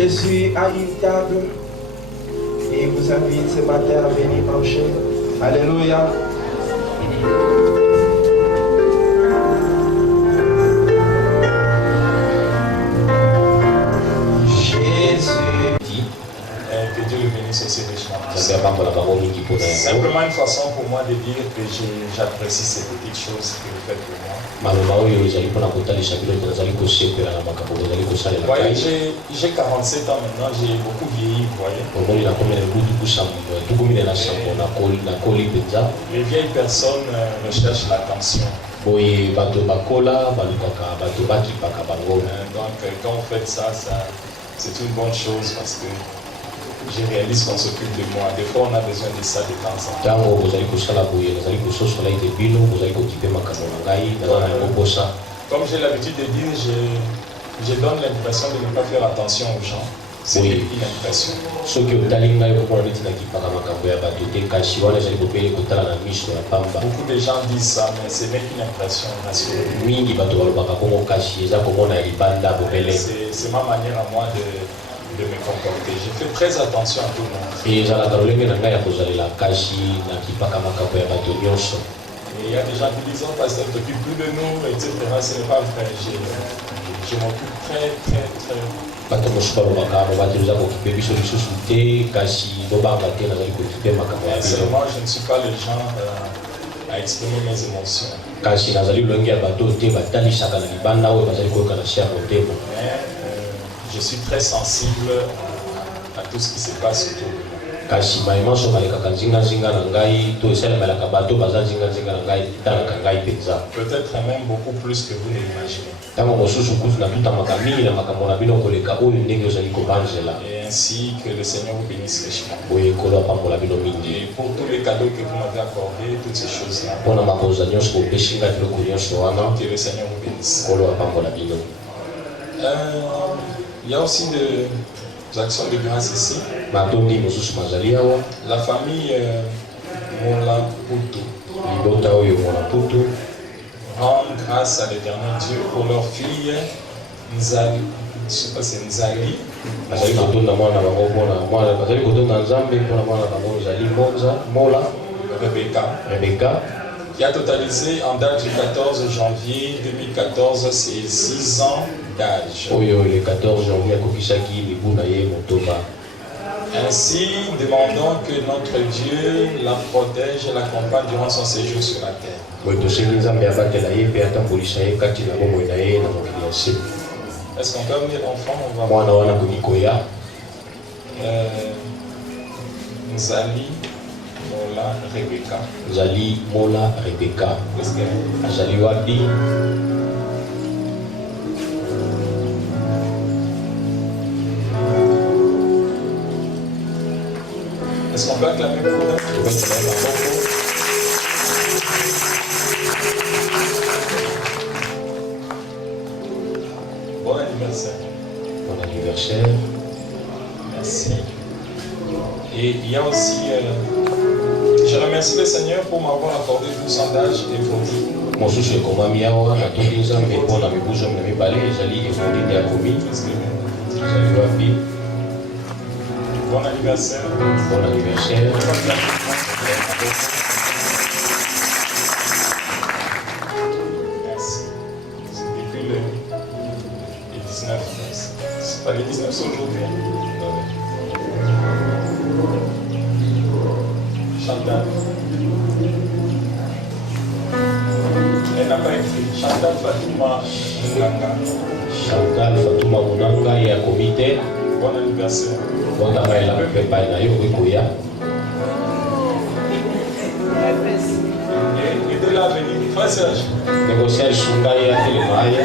Je suis à une table et vous invite ce matin à venir manger. Alléluia. Que Dieu le bénisse aussi richement. C'est simplement une façon pour moi de dire que j'apprécie ces petites choses que vous faites pour moi. Voyez, j'ai 47 ans maintenant, j'ai beaucoup vieilli, vous voyez. Les vieilles personnes recherchent l'attention. Donc quand vous faites ça, c'est une bonne chose parce que je réalise qu'on s'occupe de moi. Des fois, on a besoin de ça de temps en temps. Comme j'ai l'habitude de dire, je donne l'impression de ne pas faire attention aux gens. C'est une impression. Beaucoup de gens disent ça, mais ce n'est qu'une impression. C'est ma manière à moi de me comporter. Je fais très attention à tout le monde. Et il y a des gens qui disent, oh, pasteur, tu t'occupes plus de nous, etc. Ce n'est pas vrai. Je m'occupe très. Seulement, je ne suis pas le genre à exprimer mes émotions. Je suis très sensible à tout ce qui se passe autour de moi. Peut-être même beaucoup plus que vous ne l'imaginez. Et ainsi que le Seigneur vous bénisse richement. Et pour tous les cadeaux que vous m'avez accordés, toutes ces choses-là, que le Seigneur vous bénisse. Il y a aussi des actions de grâce ici. La famille Mola Putu rend grâce à l'éternel Dieu pour leur fille Nzali. Je ne sais pas si c'est Nzali. Rebecca. Qui a totalisé en date du 14 janvier 2014 ses 6 ans d'âge. Ainsi, demandons que notre Dieu la protège et l'accompagne durant son séjour sur la terre. Est-ce qu'on peut amener l'enfant? On va voir. Nzali Mola Rebecca. Zali Mola Rebecca. Zali Wadi. Est-ce qu'on peut acclamer pour eux? Bon anniversaire. Bon anniversaire. Merci. Et il y a aussi... je remercie le Seigneur pour m'avoir accordé 12 ans d'âge et Evodi. Bon anniversaire. Bon anniversaire. Merci. C'est depuis le 19. C'est pas le 19 aujourd'hui. Chantal. Elle n'a pas écrit. Chantal Fatouma Munanga. Chantal Fatouma Munanga et à comité. Bon anniversaire. Bon anniversaire. Et de là venir, frère Serge. Négocier Shungaya Telemaya.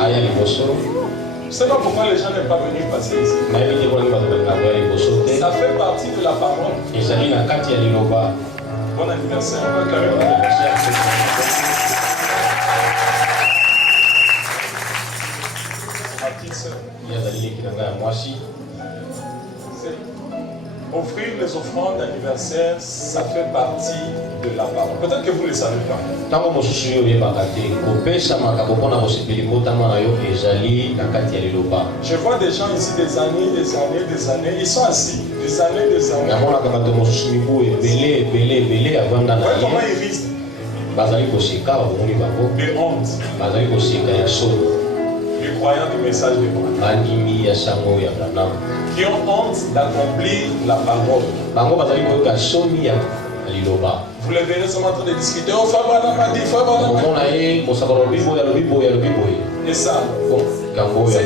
Aya Liboso. Je ne sais pas pourquoi les gens n'aiment pas venir passer ici. Ça fait partie de la parole. Bon anniversaire. On va acclamer bon anniversaire. Ma petite soeur. Offrir les offrandes d'anniversaire, ça fait partie de la parole. Peut-être que vous ne le savez pas. Je vois des gens ici des années, ils sont assis, des années. Voyez comment ils risquent de honte. Les croyants du message de Dieu. Qui ont honte d'accomplir la parole. Vous les verrez seulement en train de discuter. Oh, Fabana m'a dit, Fabana m'a dit. Et ça,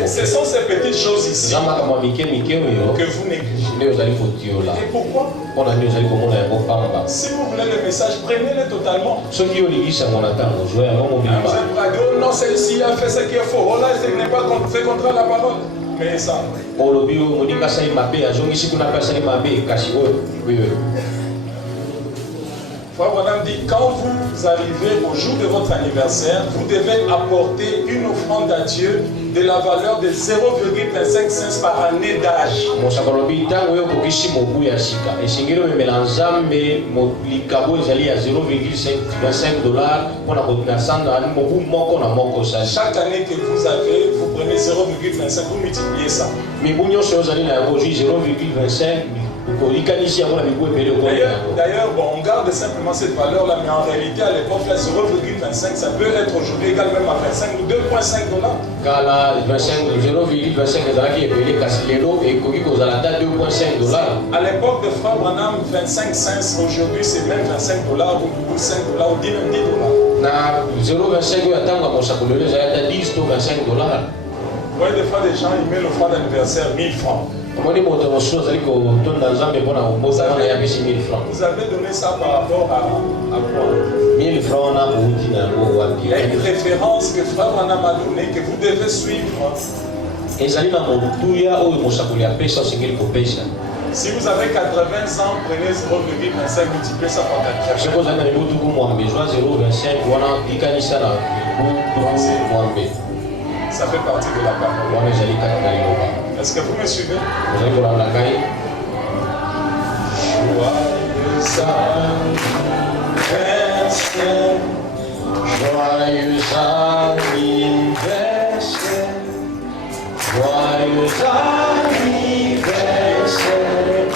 ce sont ces petites choses ici que vous négligez. Et pourquoi? Si vous voulez le message, prenez-le totalement. Vous êtes pas dit, oh non, celle-ci a fait ce qu'il faut. Oh là, ce n'est pas fait contre la parole. Mais ça. Frère Branham dit, quand vous arrivez au jour de votre anniversaire, vous devez apporter une offrande à Dieu de la valeur de 0,25 cents par année d'âge. Chaque année que vous avez, vous prenez 0,25, vous multipliez ça. D'ailleurs, bon, on garde simplement cette valeur-là, mais en réalité, à l'époque, 0,25, ça peut être aujourd'hui égal même à 25 ou 2,5 dollars. À l'époque de Frère Branham, 25 cents, aujourd'hui, c'est même 25 dollars ou 5 dollars ou 10 dollars. Vous voyez, des fois, des gens, ils mettent l'offrande d'anniversaire 1000 francs. Vous avez donné ça par rapport à quoi? Il y a une référence que Frère Branham a donnée que vous devez suivre. Si vous avez 80 ans, prenez 0,25, multipliez ça par 80. Ça fait partie de la parole. Est-ce que vous me suivez? Joyeux anniversaire, joyeux anniversaire,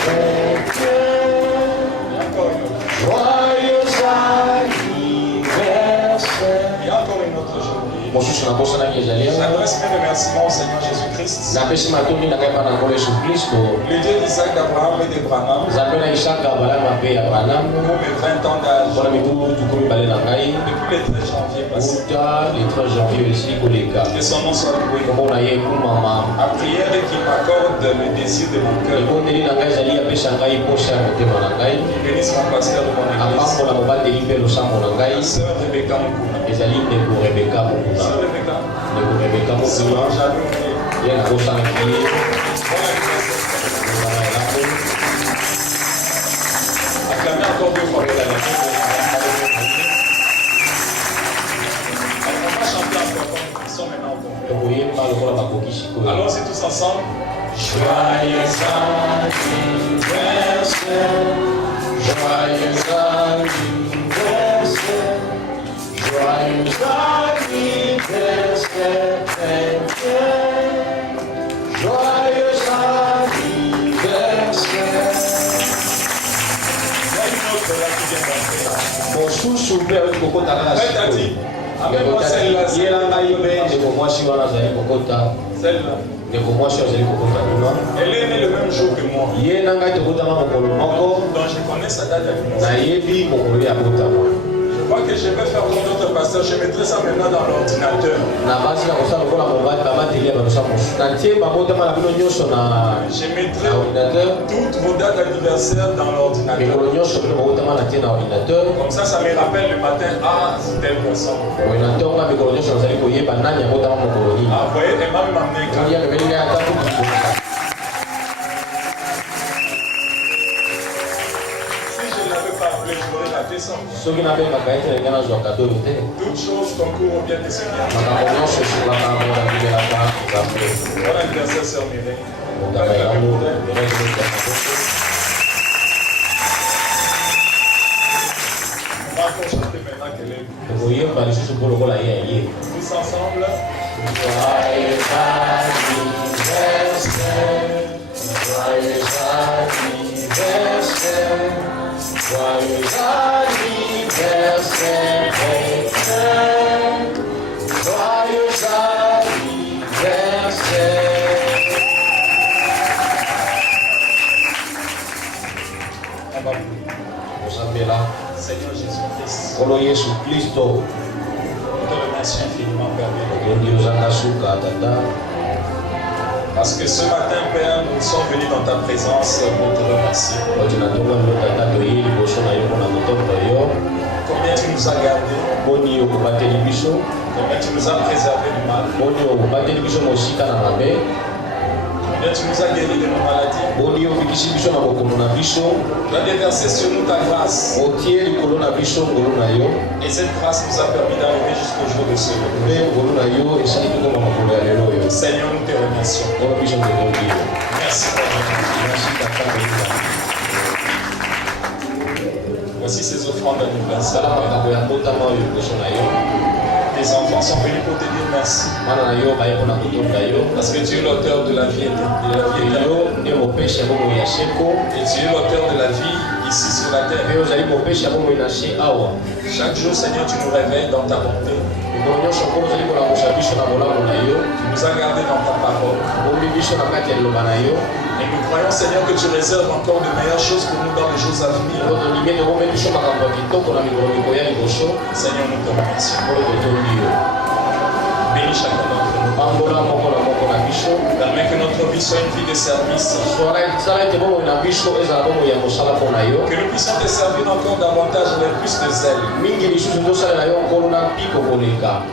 joyeux anniversaire. Il y a encore une autre chose. J'adresse mes remerciements au Seigneur Jésus-Christ. Le Dieu d'Isaac, d'Abraham et d'Abraham. Pour mes 20 ans d'âge. Depuis le 13 janvier passé. Que son nom soit loué. À prière et qu'il m'accorde le désir de mon cœur. Il bénisse mon pasteur de mon église. La sœur Rebecca Moukouna. Sœur Rebecca Moukouna. Acclamez encore 2 fois. On va chanter encore comme ils sont maintenant encore. Allons-y tous ensemble. Joyeux anniversaire, joyeux anniversaire, joyeux anniversaire, joyeux anniversaire. Il y a une autre là qui vient d'entrer. Amène-moi celle-là. Celle-là. Elle est née le même jour que moi. Donc je connais sa date d'anniversaire. Je vois que je vais faire comme notre pasteur. Je mettrai ça maintenant dans l'ordinateur. Je mettrai toutes vos dates d'anniversaire dans l'ordinateur. Comme ça, ça me rappelle le matin. Ah, c'est telle personne. Ah, vous voyez, elle m'a même amené un toutes choses concourent au bien de Seigneur. Bon anniversaire, sœur Mireille. Tous ensemble. Joyeux anniversaire, joyeux anniversaire, joyeux anniversaire, joyeux anniversaire. Seigneur Jésus-Christ, nous te remercions infiniment, Père bien. Parce que ce matin, Père, nous sommes venus dans ta présence pour te remercier. Combien tu nous as gardés, combien tu nous as préservés du mal, combien tu nous as guéris de nos maladies. Tu as déversé sur nous ta grâce. Et cette grâce nous a permis d'arriver jusqu'au jour de ce jour. Seigneur, nous te remercions. Merci pour notre vie. Voici ces offrandes d'anniversaire. Tes enfants sont venus pour te dire merci. Parce que tu es l'auteur de la vie éternelle. Et tu es l'auteur de la vie ici sur la terre. Chaque jour, Seigneur, tu nous réveilles dans ta bonté. Tu nous as gardés dans ta parole. Et nous croyons, Seigneur, que tu réserves encore de meilleures choses pour nous dans les jours à venir. Seigneur, nous te remercions. Bénis chacun d'entre nous. Permets que notre vie soit une vie de service. Que nous puissions te servir encore davantage avec plus de zèle.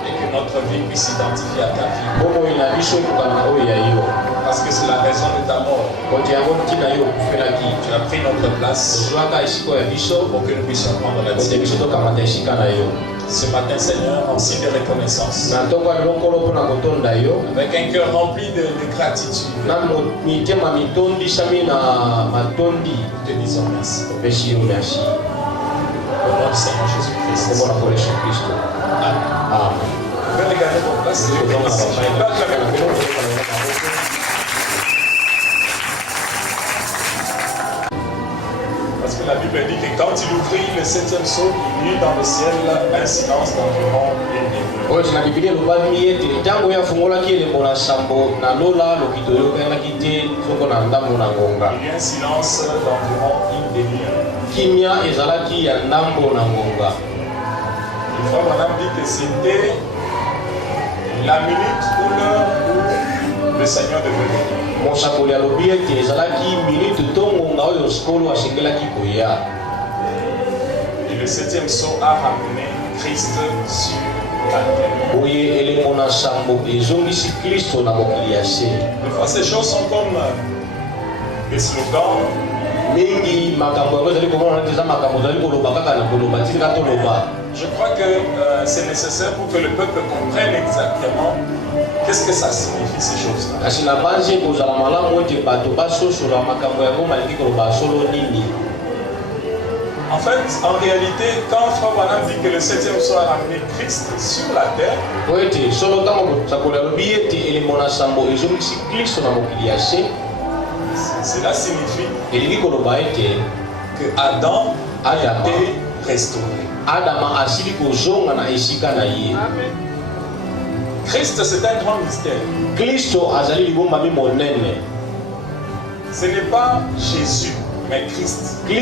Et que notre vie puisse s'identifier à ta vie. Parce que c'est la raison de ta mort. Tu as pris notre place pour que nous puissions prendre la tienne. Ce matin, Seigneur, en signe de reconnaissance, avec un cœur rempli de gratitude, nous te disons merci. Au nom du Seigneur Jésus-Christ. Amen. Vous pouvez regarder vos places. Parce que la Bible dit que quand il ouvrit le 7e psaume, il y eut dans le ciel un silence d'environ une minute. Il y eut un silence d'environ une demi-heure. Le frère Branham dit que c'était la minute ou l'heure où le Seigneur devait venir. Et le 7e psaume a ramené Christ sur la terre. Des fois, ces choses sont comme des slogans. Je crois que c'est nécessaire pour que le peuple comprenne exactement qu'est-ce que ça signifie ces choses-là. En fait, en réalité, quand Frère Branham dit que le 7e psaume a ramené Christ sur la terre, cela signifie que Adam a été restauré. Christ, c'est un grand mystère. Ce n'est pas Jésus, mais Christ. Il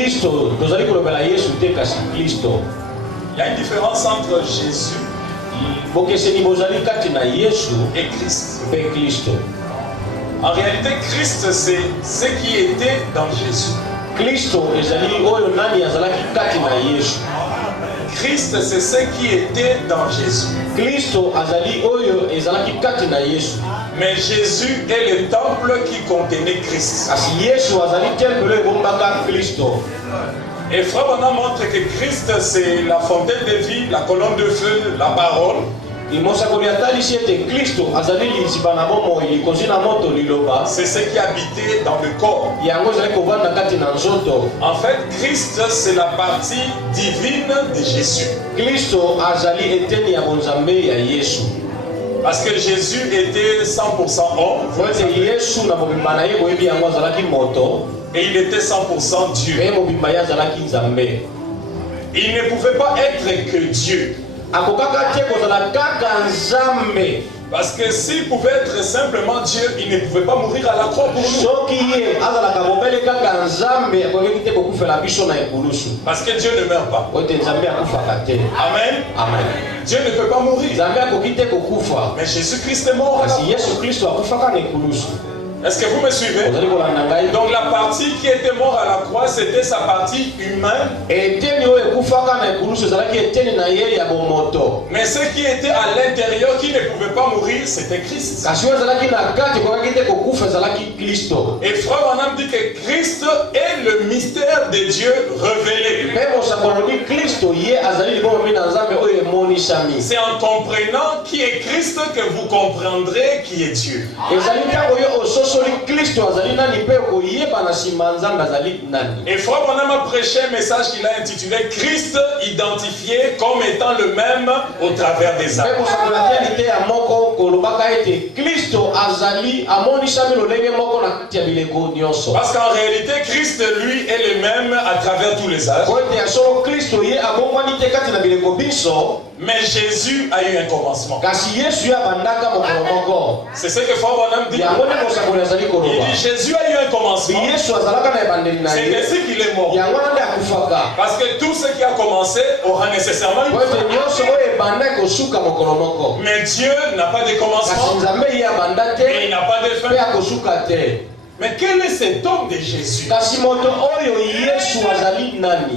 y a une différence entre Jésus et Christ. En réalité, Christ, c'est ce qui était dans Jésus. Christ, c'est ce qui était dans Jésus. Mais Jésus est le temple qui contenait Christ. Et Frère Branham montre que Christ, c'est la fontaine de vie, la colonne de feu, la parole. C'est ce qui habitait dans le corps. En fait, Christ, c'est la partie divine de Jésus. Kristo azali eteni ya bonzambe ya Yesu. Parce que Jésus était 100% homme. Et il était 100% Dieu. Il ne pouvait pas être que Dieu. Parce que s'il pouvait être simplement Dieu, il ne pouvait pas mourir à la croix pour nous. Parce que Dieu ne meurt pas. Amen. Amen. Dieu ne peut pas mourir. Mais Jésus-Christ est mort à la croix. Est-ce que vous me suivez? Donc la partie qui était morte à la croix, c'était sa partie humaine. Mais ce qui était à l'intérieur, qui ne pouvait pas mourir, c'était Christ. Et Frère Branham dit que Christ est le mystère de Dieu révélé. C'est en comprenant qui est Christ que vous comprendrez qui est Dieu. Et Frère Branham a prêché un message qu'il a intitulé Christ identifié comme étant le même au travers des âmes. Parce qu'en réalité Christ lui est le même à travers tous les âges. Mais Jésus a eu un commencement. C'est ce que Frère Branham dit. Il dit Jésus a eu un commencement. C'est ainsi qu'il est mort. Parce que tout ce qui a commencé aura nécessairement une fin. Mais Dieu n'a pas de commencement. Et il n'a pas de fin. Mais quel est cet homme de Jésus?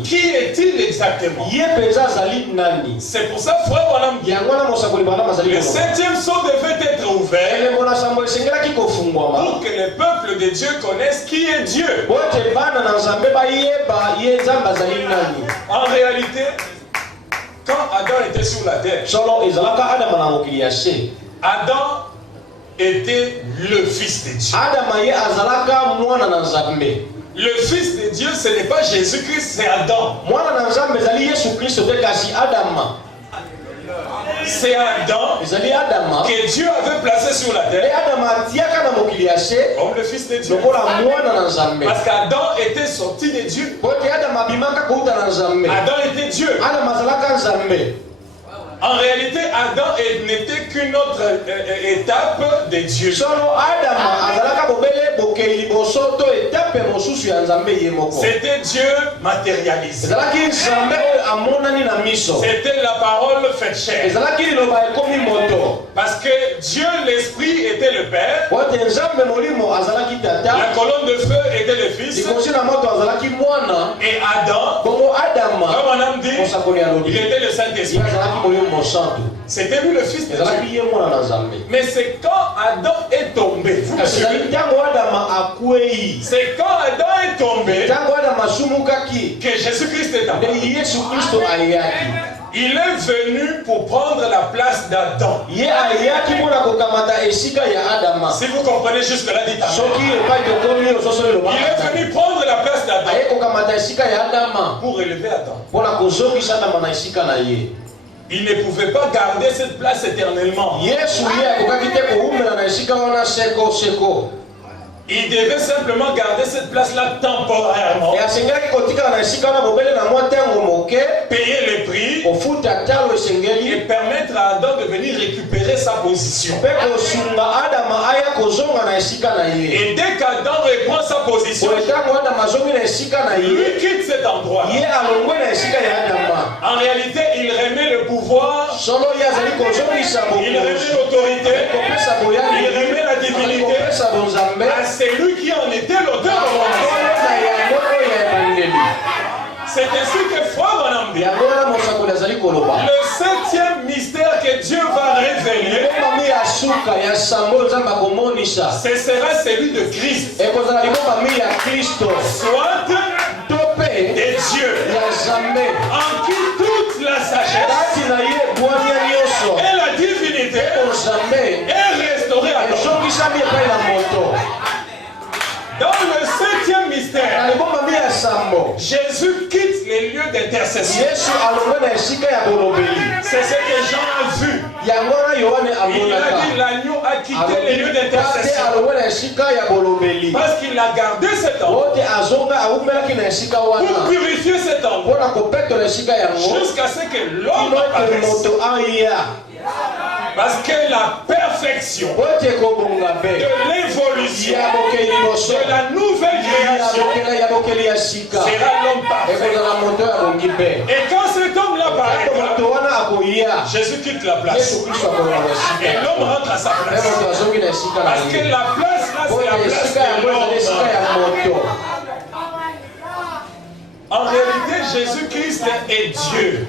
Qui est-il exactement? C'est pour ça, Frère Branham dit, le 7e sceau devait être ouvert pour que le peuple de Dieu connaisse qui est Dieu. En réalité, quand Adam était sur la terre, Adam était le fils de Dieu. Le fils de Dieu, ce n'est pas Jésus-Christ, c'est Adam. C'est Adam que Dieu avait placé sur la terre comme le fils de Dieu. Parce qu'Adam était sorti de Dieu. Adam était Dieu. En réalité, Adam n'était qu'une autre étape de Dieu. C'était Dieu matérialisé. C'était la parole faite chair. Parce que Dieu, l'Esprit, était le Père. La colonne de feu était le Fils. Et Adam, comme on a dit, il était le Saint-Esprit. C'était lui le fils de Dieu. Mais c'est quand Adam est tombé. C'est quand Adam est tombé que Jésus-Christ est apparu. Il est venu pour prendre la place d'Adam. Si vous comprenez jusque-là, dites amen. Il est venu prendre la place d'Adam pour élever Adam. Il ne pouvait pas garder cette place éternellement. Il devait simplement garder cette place-là temporairement. Payer le prix et permettre à Adam de venir récupérer sa position. Et dès qu'Adam reprend sa position, lui quitte cet endroit. En réalité, il remet le pouvoir, il remet l'autorité, il remet la divinité à celui qui en était l'auteur. C'est ainsi que Frère Branham dit, le 7e mystère que Dieu va révéler, ce sera celui de Christ. Soit de Dieu, en qui toute la sagesse et la divinité est restaurée à l'homme. Dans le 7e mystère, Jésus quitte les lieux d'intercession. C'est ce que Jean a vu. Il a dit l'agneau a quitté les lieux d'intercession. Parce qu'il a gardé cet endroit pour purifier cet endroit jusqu'à ce que l'homme apparaisse. Parce que la perfection de l'évolution de la nouvelle création sera l'homme parfait. Et quand cet homme-là paraîtra, Jésus quitte la place. Et l'homme rentre à sa place. Parce que la place là, c'est la place de l'homme. En réalité, Jésus-Christ est Dieu.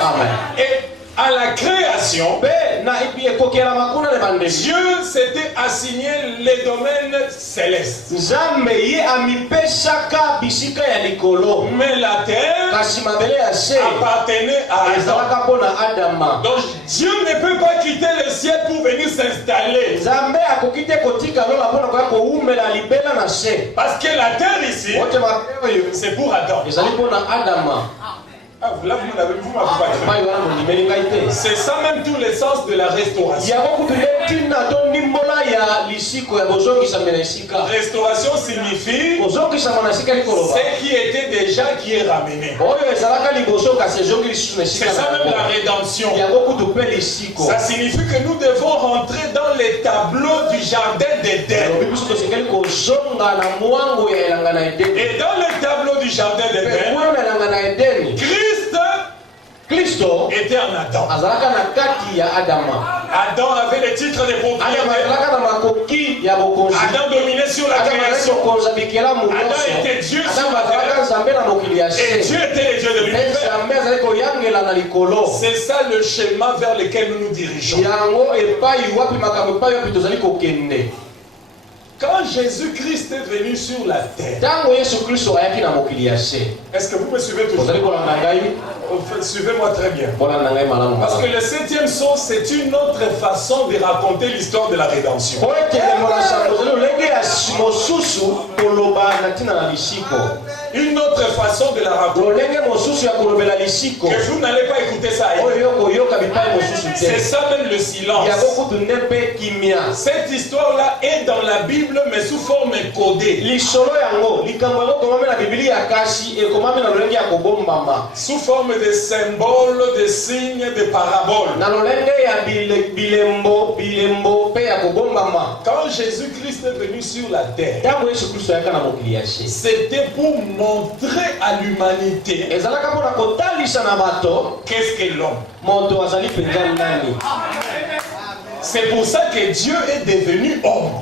Amen. Et à la création, Dieu s'était assigné les domaines célestes. Mais la terre appartenait à Adam. Donc Dieu ne peut pas quitter le ciel pour venir s'installer. Parce que la terre ici, c'est pour Adam. Ah, là, vous m'avez pas. C'est ça même tout l'essence de la restauration. Restauration signifie ce qui était déjà qui est ramené. C'est ça même la rédemption. Ça signifie que nous devons rentrer dans les tableaux du jardin d'Éden. Et dans les tableaux du jardin d'Éden, Christ était en Adam. Adam avait le titre de propriétaire. Adam dominait sur la création. Adam était Dieu sur la terre. Et Dieu était le Dieu de l'univers. C'est ça le schéma vers lequel nous nous dirigeons. Quand Jésus-Christ est venu sur la terre, est-ce que vous me suivez toujours? Suivez-moi très bien. Parce que le 7e saut, c'est une autre façon de raconter l'histoire de la rédemption. Une autre façon de la raconter. Que vous n'allez pas écouter ça. C'est ça même le silence. Cette histoire-là est dans la Bible, mais sous forme codée. Sous forme de symboles, de signes, de paraboles. Quand Jésus-Christ est venu sur la terre, c'était pour montrer à l'humanité qu'est-ce que l'homme. C'est pour ça que Dieu est devenu homme.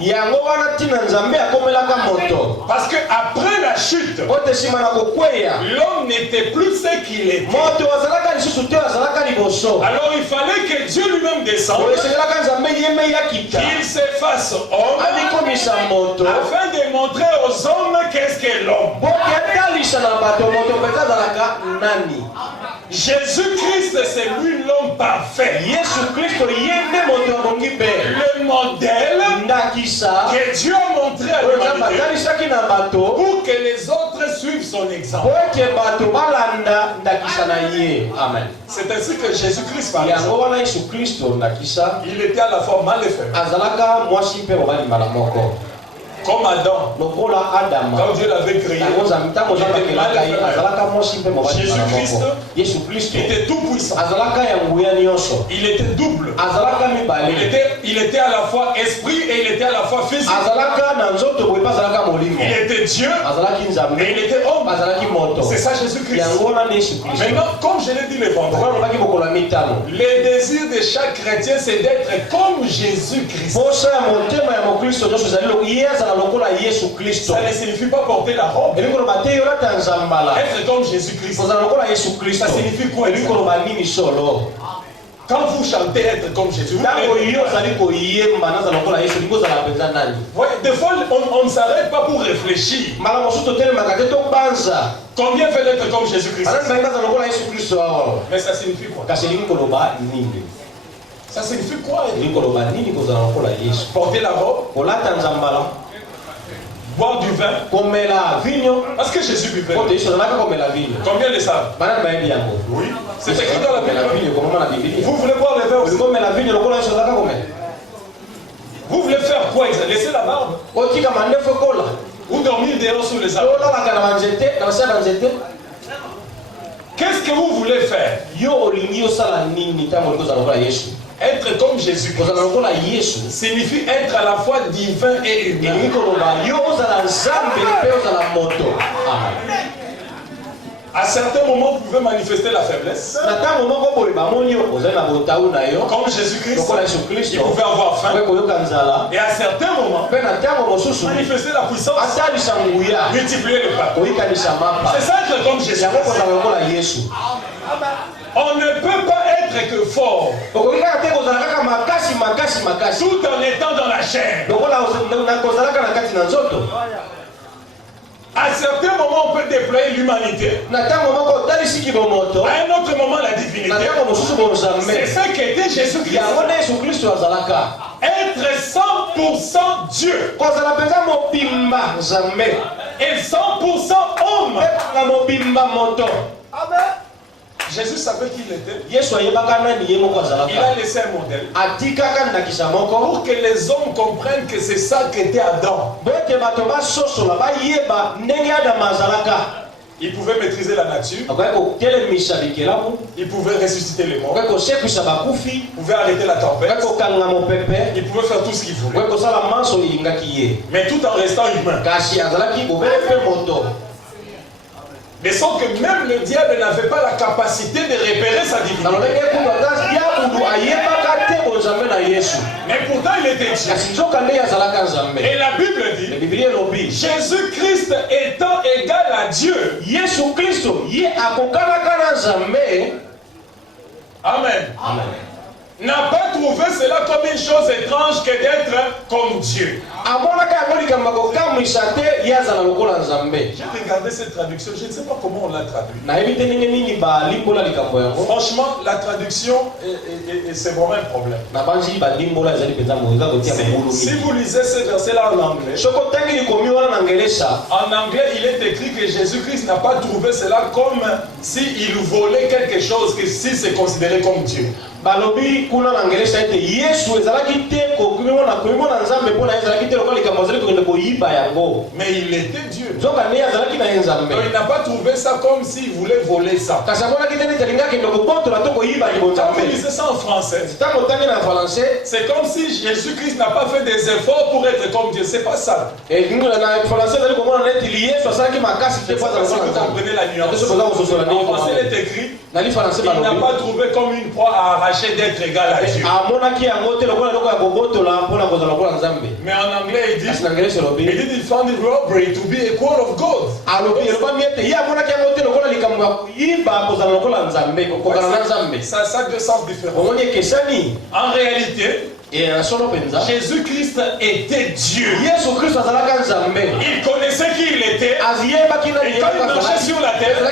Parce que après la chute, l'homme n'était plus ce qu'il était. Alors il fallait que Dieu lui-même descende, qu'il se fasse homme, afin de montrer aux hommes qu'est-ce que l'homme. Jésus-Christ, c'est lui l'homme parfait. Le modèle que Dieu a montré à l'humanité pour que les autres suivent son exemple. Amen. C'est ainsi que Jésus-Christ parlait. Il était à la fois mâle et femelle. Comme Adam, quand Dieu l'avait créé, Jésus-Christ était tout puissant. Il était double. Il était à la fois esprit et il était à la fois physique. Il était Dieu et il était homme. C'est ça Jésus-Christ. Maintenant, comme je l'ai dit le vendredi, le désir de chaque chrétien, c'est d'être comme Jésus-Christ. Ça ne signifie pas porter la robe. Être comme Jésus-Christ. Ça signifie quoi? Quand vous chantez être comme Jésus, des fois on ne s'arrête pas pour réfléchir. Combien fait d'être comme Jésus-Christ? Mais ça signifie quoi? Ça signifie quoi? Porter la robe? boire du vin. Parce que Jésus buvait. Combien le savent? Oui. C'est écrit dans la Bible. Vous voulez boire le vin aussi? Vous voulez faire quoi? Laisser la barbe? Ou dormir dehors sous les arbres? Qu'est-ce que vous voulez faire? Être comme Jésus signifie être à la fois divin et humain. À certains moments, vous pouvez manifester la faiblesse. Comme Jésus-Christ, il pouvait avoir faim. Et à certains moments, manifester la puissance, multiplier le pain. C'est ça être comme Jésus-Christ. On ne peut pas être que fort tout en étant dans la chair. À certains moments, on peut déployer l'humanité. À un autre moment, la divinité. C'est ça qu'était Jésus-Christ. Être 100% Dieu. Et 100% homme. Jésus savait qui il était. Il a laissé un modèle pour que les hommes comprennent que c'est ça qu'était Adam. Il pouvait maîtriser la nature. Il pouvait ressusciter les morts. Il pouvait arrêter la tempête. Il pouvait faire tout ce qu'il voulait. Mais tout en restant humain. Mais sauf que même le diable n'avait pas la capacité de repérer sa divinité. Mais pourtant il était Dieu. Et la Bible dit, Jésus-Christ étant égal à Dieu. Amen. N'a pas trouvé cela comme une chose étrange que d'être comme Dieu. J'ai regardé cette traduction, je ne sais pas comment on l'a traduit. Franchement, la traduction, c'est vraiment un problème. Si vous lisez ce verset-là en anglais, il est écrit que Jésus-Christ n'a pas trouvé cela comme s'il volait quelque chose, que si c'est considéré comme Dieu. Mais il était Dieu. Donc il n'a pas trouvé ça comme s'il voulait voler ça. Quand vous lisez ça en français, c'est comme si Jésus-Christ n'a pas fait des efforts pour être comme Dieu. C'est pas ça. Vous comprenez la nuance. En français, il est écrit, il n'a pas trouvé comme une proie à arracher d'être égal à Dieu. Mais en anglais, il dit, he found it robbery to be equal of God. Ça a deux sens différents. En réalité, Jésus-Christ était Dieu. Il connaissait qui il était. Et quand il marchait sur la terre, il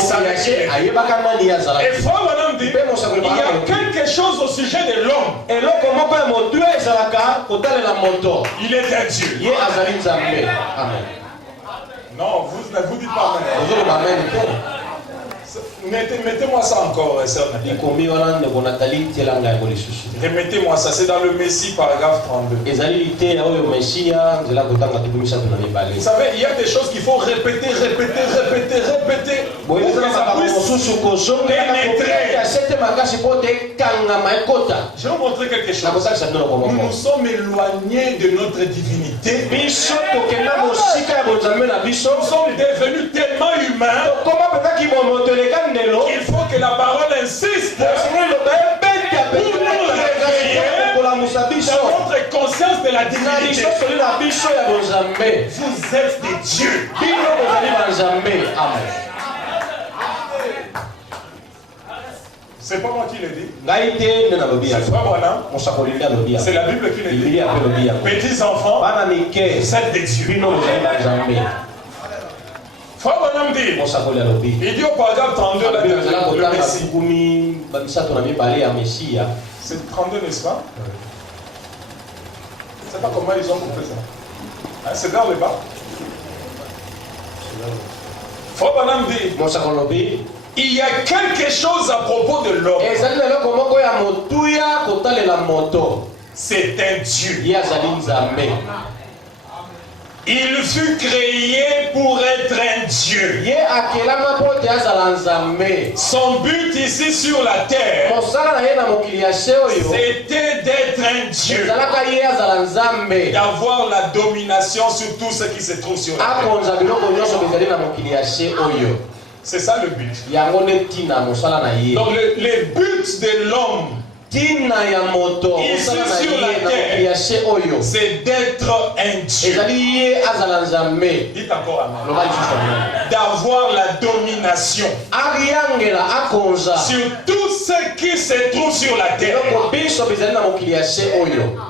savait qui il était. Et frère Branham dit, il y a quelque chose au sujet de l'homme. Il était Dieu. Non, vous ne vous dites pas amen. Mettez-moi ça encore, sœur Nathalie. Remettez-moi ça, c'est dans le Messie, paragraphe 32. Vous savez, il y a des choses qu'il faut répéter. Pour que ça puisse pénétrer. Je vais vous montrer quelque chose. Nous nous sommes éloignés de notre divinité. Nous sommes devenus tellement humains qu'il faut que la parole insiste pour nous réveiller dans notre conscience de la divinité. Vous êtes des dieux. C'est pas moi qui l'ai dit. C'est frère Branham. C'est la Bible qui l'a dit. Petits enfants, vous êtes des dieux. Frère Branham dit, il dit au paragraphe 32 là, le Messie. C'est 32, n'est-ce pas? Je ne sais pas comment ils ont compris ça. C'est dans le bas. Faut pas dit. Il y a quelque chose à propos de l'homme. C'est un Dieu. Il fut créé pour être un Dieu. Son but ici sur la terre, c'était d'être un Dieu, d'avoir la domination sur tout ce qui se trouve sur la terre. C'est ça le but. Donc le but de l'homme ici sur la terre, c'est d'être un Dieu. Dites encore amen. D'avoir la domination sur tout ce qui se trouve sur la terre.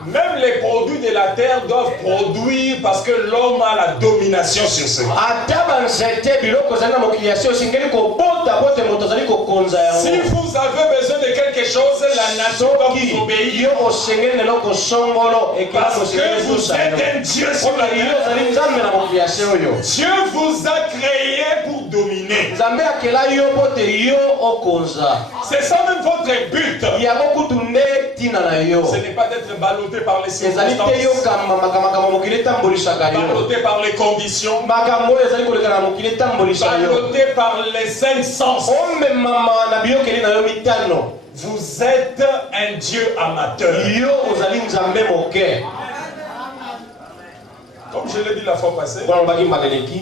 Même les produits de la terre doivent produire parce que l'homme a la domination sur ce monde. Si vous avez besoin de quelque chose, la nation doit vous obéir. Parce que vous êtes un Dieu sur la terre. Dieu vous a créé pour dominer. C'est ça même votre but. Ce n'est pas d'être ballotté par les circonstances, ballotté par les conditions, ballotté par les cinq sens. Vous êtes un Dieu amateur. Comme je l'ai dit la fois passée,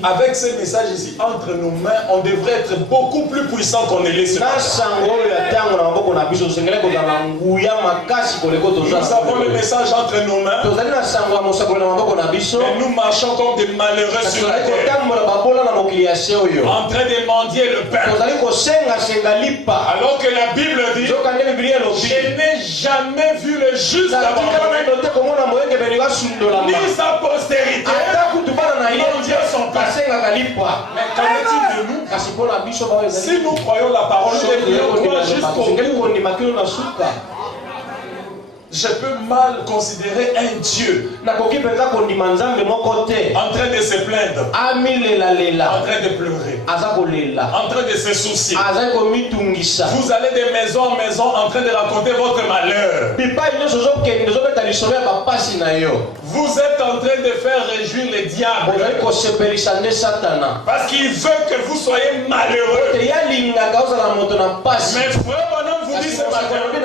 avec ce message ici entre nos mains, on devrait être beaucoup plus puissant qu'on est ce matin. Nous avons le message entre nos mains, et nous marchons comme des malheureux sur la terre, en train de mendier le pain. Alors que la Bible dit, je n'ai jamais vu le juste abandonné, ni sa postérité. Mais qu'en est-il de nous? Si nous croyons la parole de Dieu, jusqu'au bout, je peux mal considérer un Dieu en train de se plaindre, en train de pleurer, en train de se soucier. Vous allez de maison en maison en train de raconter votre malheur. Vous êtes en train de faire réjouir les diables parce qu'il veut que vous soyez malheureux. Mais frère, bonhomme, vous dit ce matin que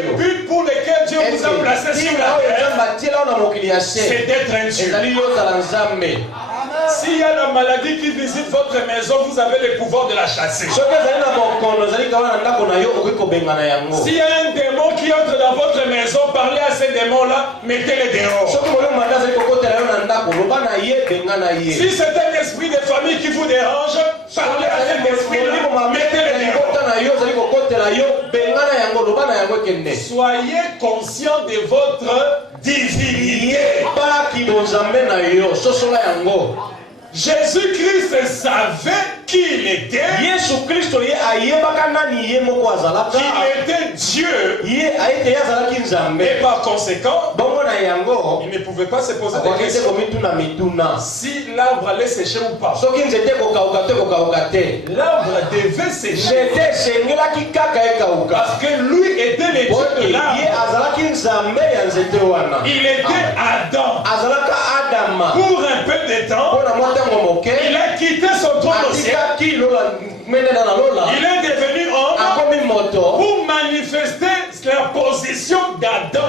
le but pour lequel Dieu vous a placé sur la terre, c'est d'être un Dieu. S'il y a la maladie qui visite votre maison, vous avez le pouvoir de la chasser. S'il y a un démon qui entre dans votre maison, parlez à ces démons-là, mettez-les dehors. Si c'est un esprit de famille qui vous dérange, parlez à cet esprit-là, mettez-les dehors. Soyez conscient de votre divinité. Jésus-Christ savait qui il était. Qu'il était Dieu. Et par conséquent, il ne pouvait pas se poser des questions si l'arbre allait sécher ou pas. L'arbre devait sécher parce que lui était le Dieu de l'arbre. Il était Adam. Pour un peu de temps, il a quitté son trône au ciel. Il est devenu homme pour manifester la position d'Adam.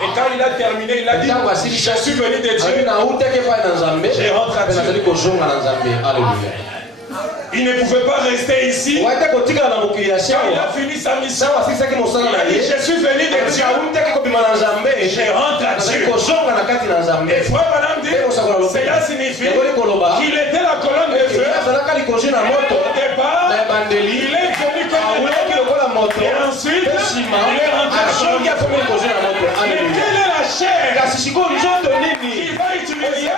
Et quand il a terminé, il a dit, je suis venu de Dieu, j'ai rentré à Dieu. Il ne pouvait pas rester ici. Quand il a fini sa mission, il a dit, je suis venu de Dieu, je rentre à Dieu. Et frère, madame dit, cela signifie qu'il était la colonne de feu. Au départ, il est venu comme un homme, et ensuite, il est rentré à Dieu. Mais quelle est la chair qu'il va utiliser à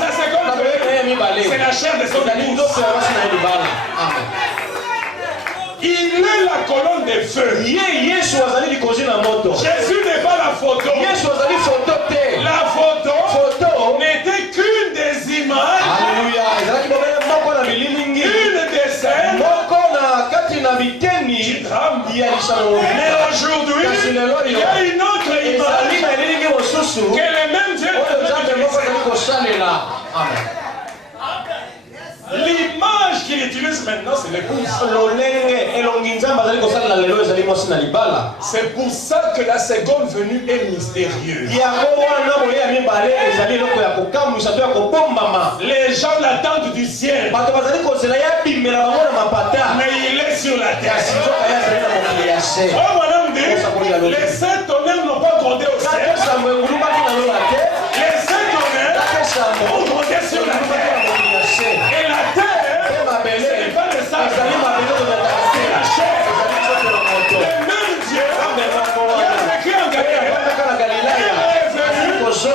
sa seconde venue? C'est la chair de son épouse. Il est la colonne de feu. Jésus n'est pas la photo. Mais aujourd'hui, il y a une autre image que le même Dieu l'image qu'il utilise maintenant, c'est l'épouse. C'est pour ça que la seconde venue est mystérieuse. Les gens l'attendent du ciel, mais il est sur la terre. Oh, madame dit, les sept tonnerres n'ont pas grondé au ciel. Les sept tonnerres ont grondé sur la terre. Et la terre, ce n'est pas le sable, c'est la chair. Le même Dieu qui a vécu en Galilée est venu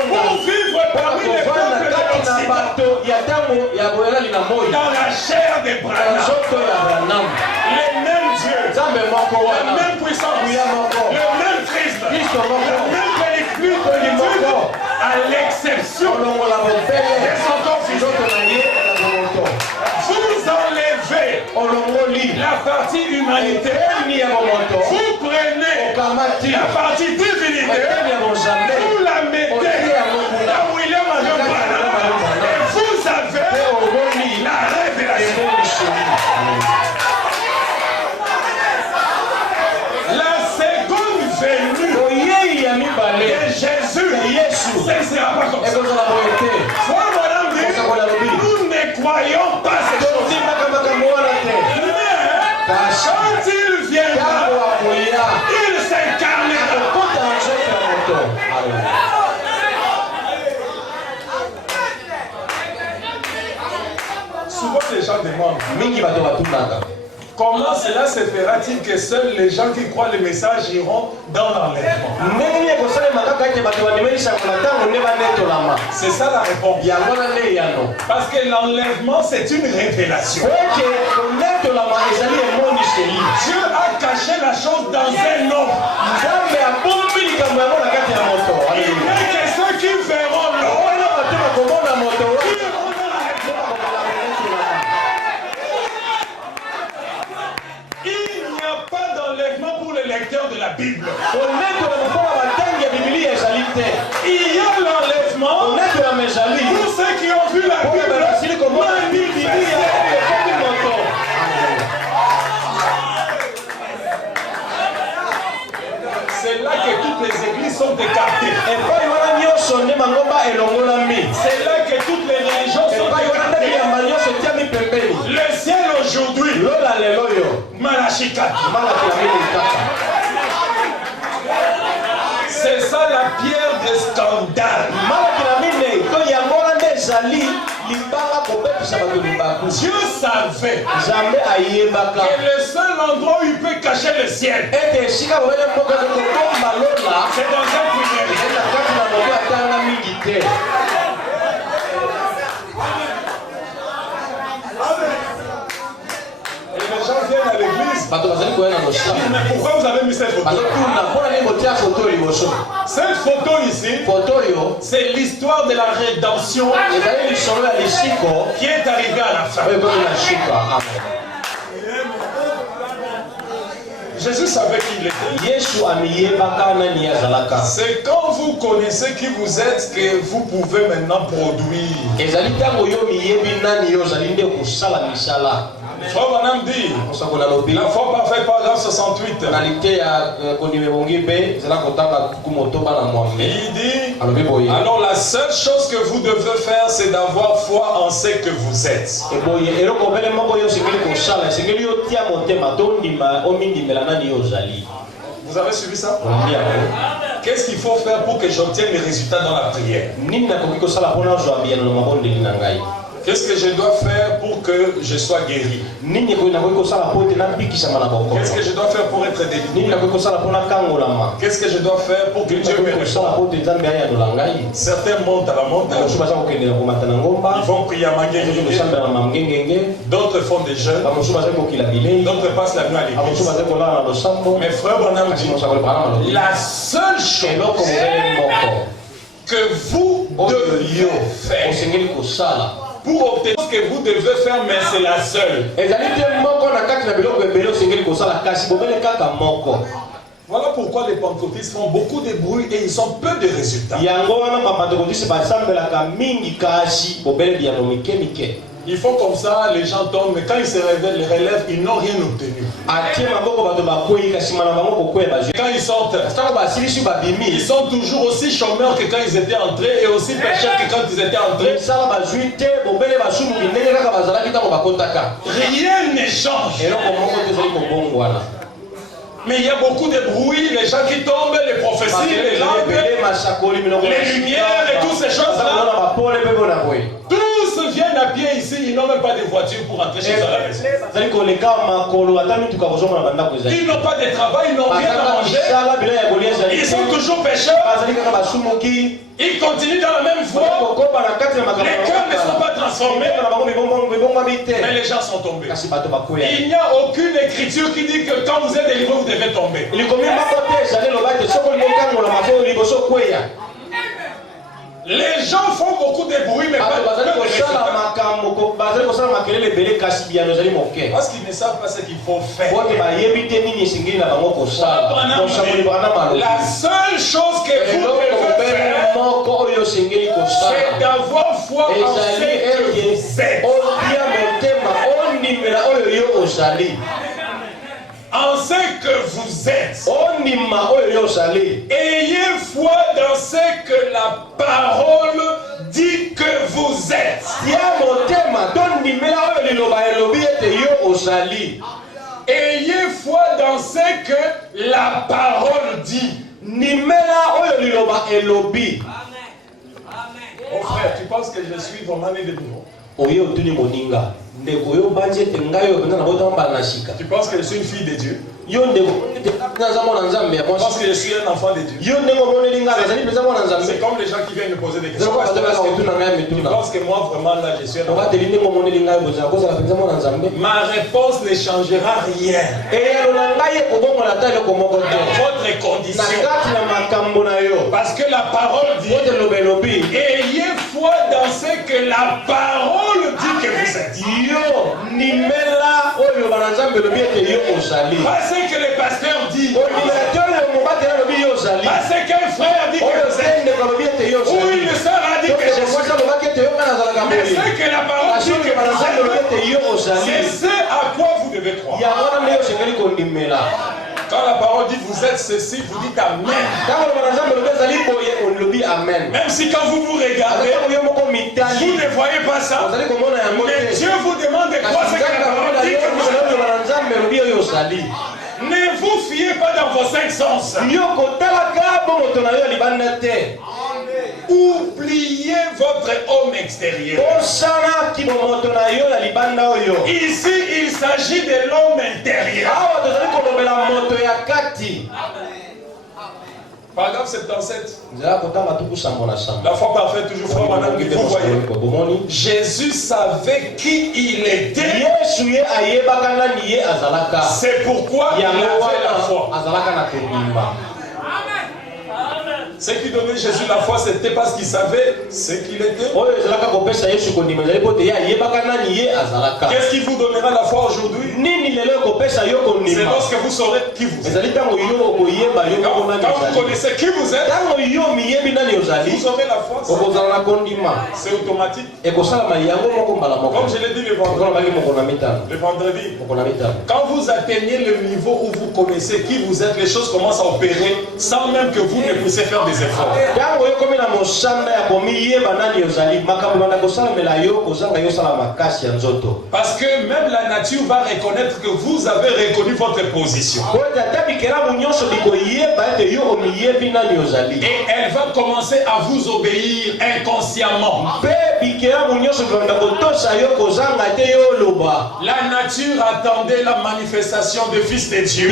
pour vivre parmi les peuples de l'Occident. Dans la chair des Branham. Le même Dieu, la même puissance, le même Christ, le même plénitude, à l'exception de son corps physique. Vous enlevez la partie humanité, vous prenez la partie divinité, vous la mettez là où il est Madame Branham, et vous avez la révélation. La seconde venue de Jésus, ce ne sera pas comme ça. Nous ne croyons pas ces choses. Quand il viendra, il s'incarnera. Souvent les gens demandent comment cela se fera-t-il que seuls les gens qui croient le message iront dans l'enlèvement? C'est ça la réponse. Parce que l'enlèvement, c'est une révélation. Dieu a caché la chose dans un homme. Il n'est que ceux qui verront l'homme. Pour les lecteurs de la Bible. Il y a l'enlèvement pour ceux qui ont vu la Bible. C'est là que toutes les églises sont écartées. C'est là que toutes les religions sont écartées. Le ciel aujourd'hui, Malachika. C'est ça la pierre de scandale. Dieu savait que le seul endroit où il peut cacher le ciel, c'est dans un puits. Les gens viennent à l'église. Mais pourquoi vous avez mis cette photo? Cette photo ici, c'est l'histoire de la rédemption qui est arrivée à la fin. Jésus savait qui il était. C'est quand vous connaissez qui vous êtes que vous pouvez maintenant produire. Frère Branham dit, la foi parfaite, paragraphe 68. Il dit, alors la seule chose que vous devez faire, c'est d'avoir foi en ce que vous êtes. Vous avez suivi ça? Qu'est-ce qu'il faut faire pour que j'obtienne les résultats dans la prière? Qu'est-ce que je dois faire pour que je sois guéri? Qu'est-ce que je dois faire pour être délivré? Qu'est-ce que je dois faire pour que Dieu me réponde? Certains montent à la montagne. Ils vont prier à Mangengenge. D'autres font des jeûnes. D'autres passent la nuit à l'église. Mais frère Branham dit, la seule chose que vous deviez faire, pour obtenir ce que vous devez faire, mais c'est la seule. Voilà pourquoi les pentecôtistes font beaucoup de bruit et ils ont peu de résultats. Ils font comme ça, les gens tombent, mais quand ils se réveillent, les relèvent, ils n'ont rien obtenu. Quand ils sortent, ils sont toujours aussi chômeurs que quand ils étaient entrés et aussi pécheurs que quand ils étaient entrés. Rien ne change. Mais il y a beaucoup de bruit, les gens qui tombent, les prophéties, les lampes, les lumières et toutes ces choses-là. Tous viennent à pied ici, ils n'ont même pas de voiture pour rentrer chez eux à la maison. Ils n'ont pas de travail, ils n'ont rien à manger. Ils sont toujours pécheurs. Ils continuent dans la même voie. Les cœurs ne sont pas transformés. Mais les gens sont tombés. Il n'y a aucune écriture qui dit que quand vous êtes délivré, vous devez tomber. Les gens font beaucoup de bruit, mais pas de résultats. Parce qu'ils ne savent pas ce qu'il faut faire. La seule chose que vous devez faire, c'est d'avoir foi en ce que vous êtes. En ce que vous êtes. Ayez foi dans ce que la parole dit que vous êtes. Ayez foi dans ce que la parole dit. Oh frère, tu penses que je suis vraiment né de nouveau? Tu penses que je suis une fille de Dieu? Tu penses que je suis un enfant de Dieu? C'est comme les gens qui viennent me poser des questions. Tu penses que moi vraiment là je suis un enfant de Dieu? Ma réponse ne changera rien dans votre condition. Parce que la parole dit, ayez foi dans ce que la parole dit que vous êtes. Pas ce que le pasteur dit. Pas ce qu'un frère dit que vous êtes. Ou une sœur a dit que je suis. Mais ce que la parole dit que vous êtes, c'est ce à quoi vous devez croire. Quand la parole dit vous êtes ceci, vous dites Amen. Même si quand vous vous regardez, vous ne voyez pas ça. Mais Dieu vous demande de croire ce que la parole dit que vous êtes. Ne vous fiez pas dans vos cinq sens. Oubliez votre homme extérieur. Ici, il s'agit de l'homme intérieur. Paragraphe 77. La foi parfaite, toujours foi, madame, que vous voyez. Jésus savait qui il était. C'est pourquoi il avait la foi. Ce qui donnait Jésus la foi, c'était parce qu'il savait ce qu'il était. Qu'est-ce qui vous donnera la foi aujourd'hui? C'est lorsque vous saurez qui vous êtes. Quand vous connaissez qui vous êtes, vous aurez la foi. C'est automatique. Comme je l'ai dit le vendredi. Quand vous atteignez le niveau où vous connaissez qui vous êtes, les choses commencent à opérer sans même que vous ne puissiez faire des efforts. Parce que même la nature va reconnaître que vous avez reconnu votre position. Et elle va commencer à vous obéir inconsciemment. La nature attendait la manifestation du Fils de Dieu.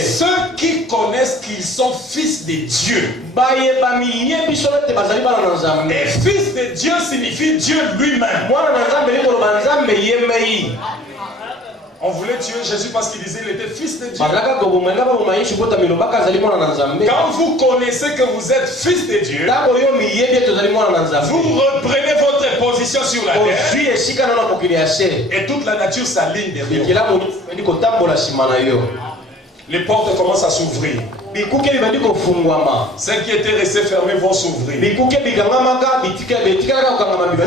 Ceux qui connaissent qu'ils sont fils de Dieu. Et fils de Dieu signifie Dieu lui-même. On voulait tuer Jésus parce qu'il disait qu'il était fils de Dieu. Quand vous connaissez que vous êtes fils de Dieu, vous reprenez votre position sur la terre et toute la nature s'aligne derrière. Les portes commencent à s'ouvrir. Celles qui étaient restées fermées vont s'ouvrir. Vous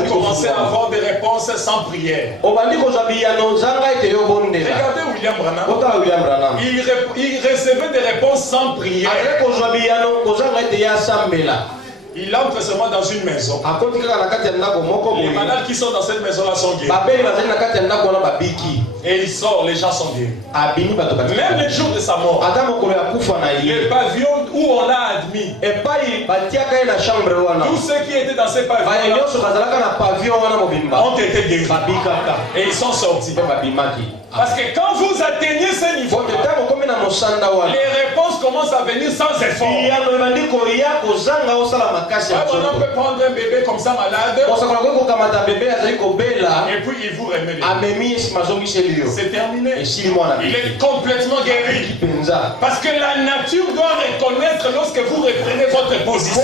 commencez à avoir des réponses sans prière. Regardez William Branham. Il recevait des réponses sans prière. Il entre seulement dans une maison. Les malades qui sont dans cette maison-là sont guéris. Et il sort, les gens sont guéris. Même le jour de sa mort, le pavillon où on l'a admis, tous ceux qui étaient dans ces pavillons ont été guéris. Et ils sont sortis. Parce que quand vous atteignez ce niveau, les réponses commencent à venir sans effort. On peut prendre un bébé comme ça malade et puis il vous remet les. C'est terminé. Il est complètement guéri. Parce que la nature doit reconnaître lorsque vous reprenez votre position.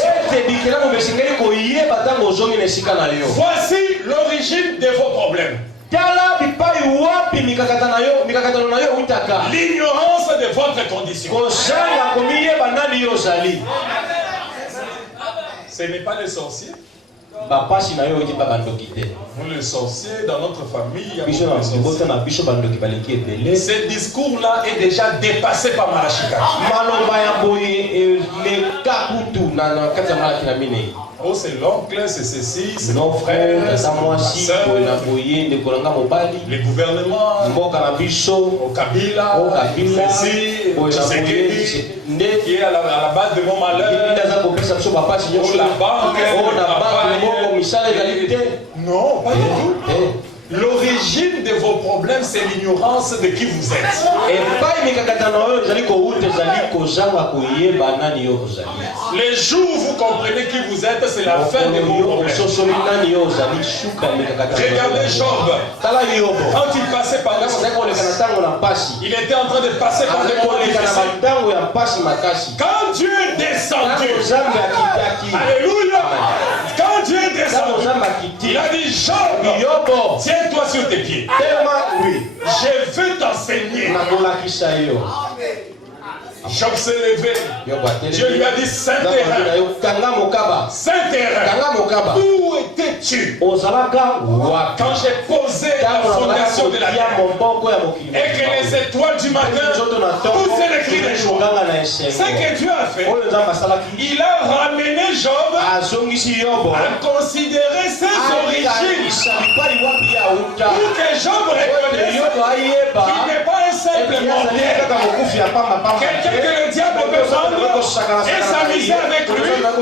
Voici l'origine de vos problèmes. L'ignorance de votre condition. Ce n'est pas les sorciers. Nous les sorciers dans notre famille. Ce discours-là est déjà dépassé par Malachika. Oh, c'est l'oncle, c'est ceci, c'est mon frère, c'est ma soeur, les gouvernements, au Kabila, qui est à la base de mon malheur, la banque, non, pas du tout. L'origine de vos problèmes, c'est l'ignorance de qui vous êtes. Les jours où vous comprenez qui vous êtes, c'est la fin de vos problèmes. Regardez Job. Quand il passait par là, il était en train de passer par des moments difficiles. Quand Dieu est descendu, alléluia, quand Dieu est descendu, il a dit Job, tiens-toi sur tes pieds. Je veux t'enseigner. Job s'est levé. Dieu lui a dit Saint-Terrain. Saint-Terrain. Où étais-tu quand j'ai posé la fondation de la terre et que les étoiles du matin poussaient les cris des jours? Ce que Dieu a fait, il a ramené Job à considérer ses origines pour que Job reconnaisse qu'il n'est pas un simple mortel, quelqu'un que le diable peut prendre et s'amuser avec lui, mais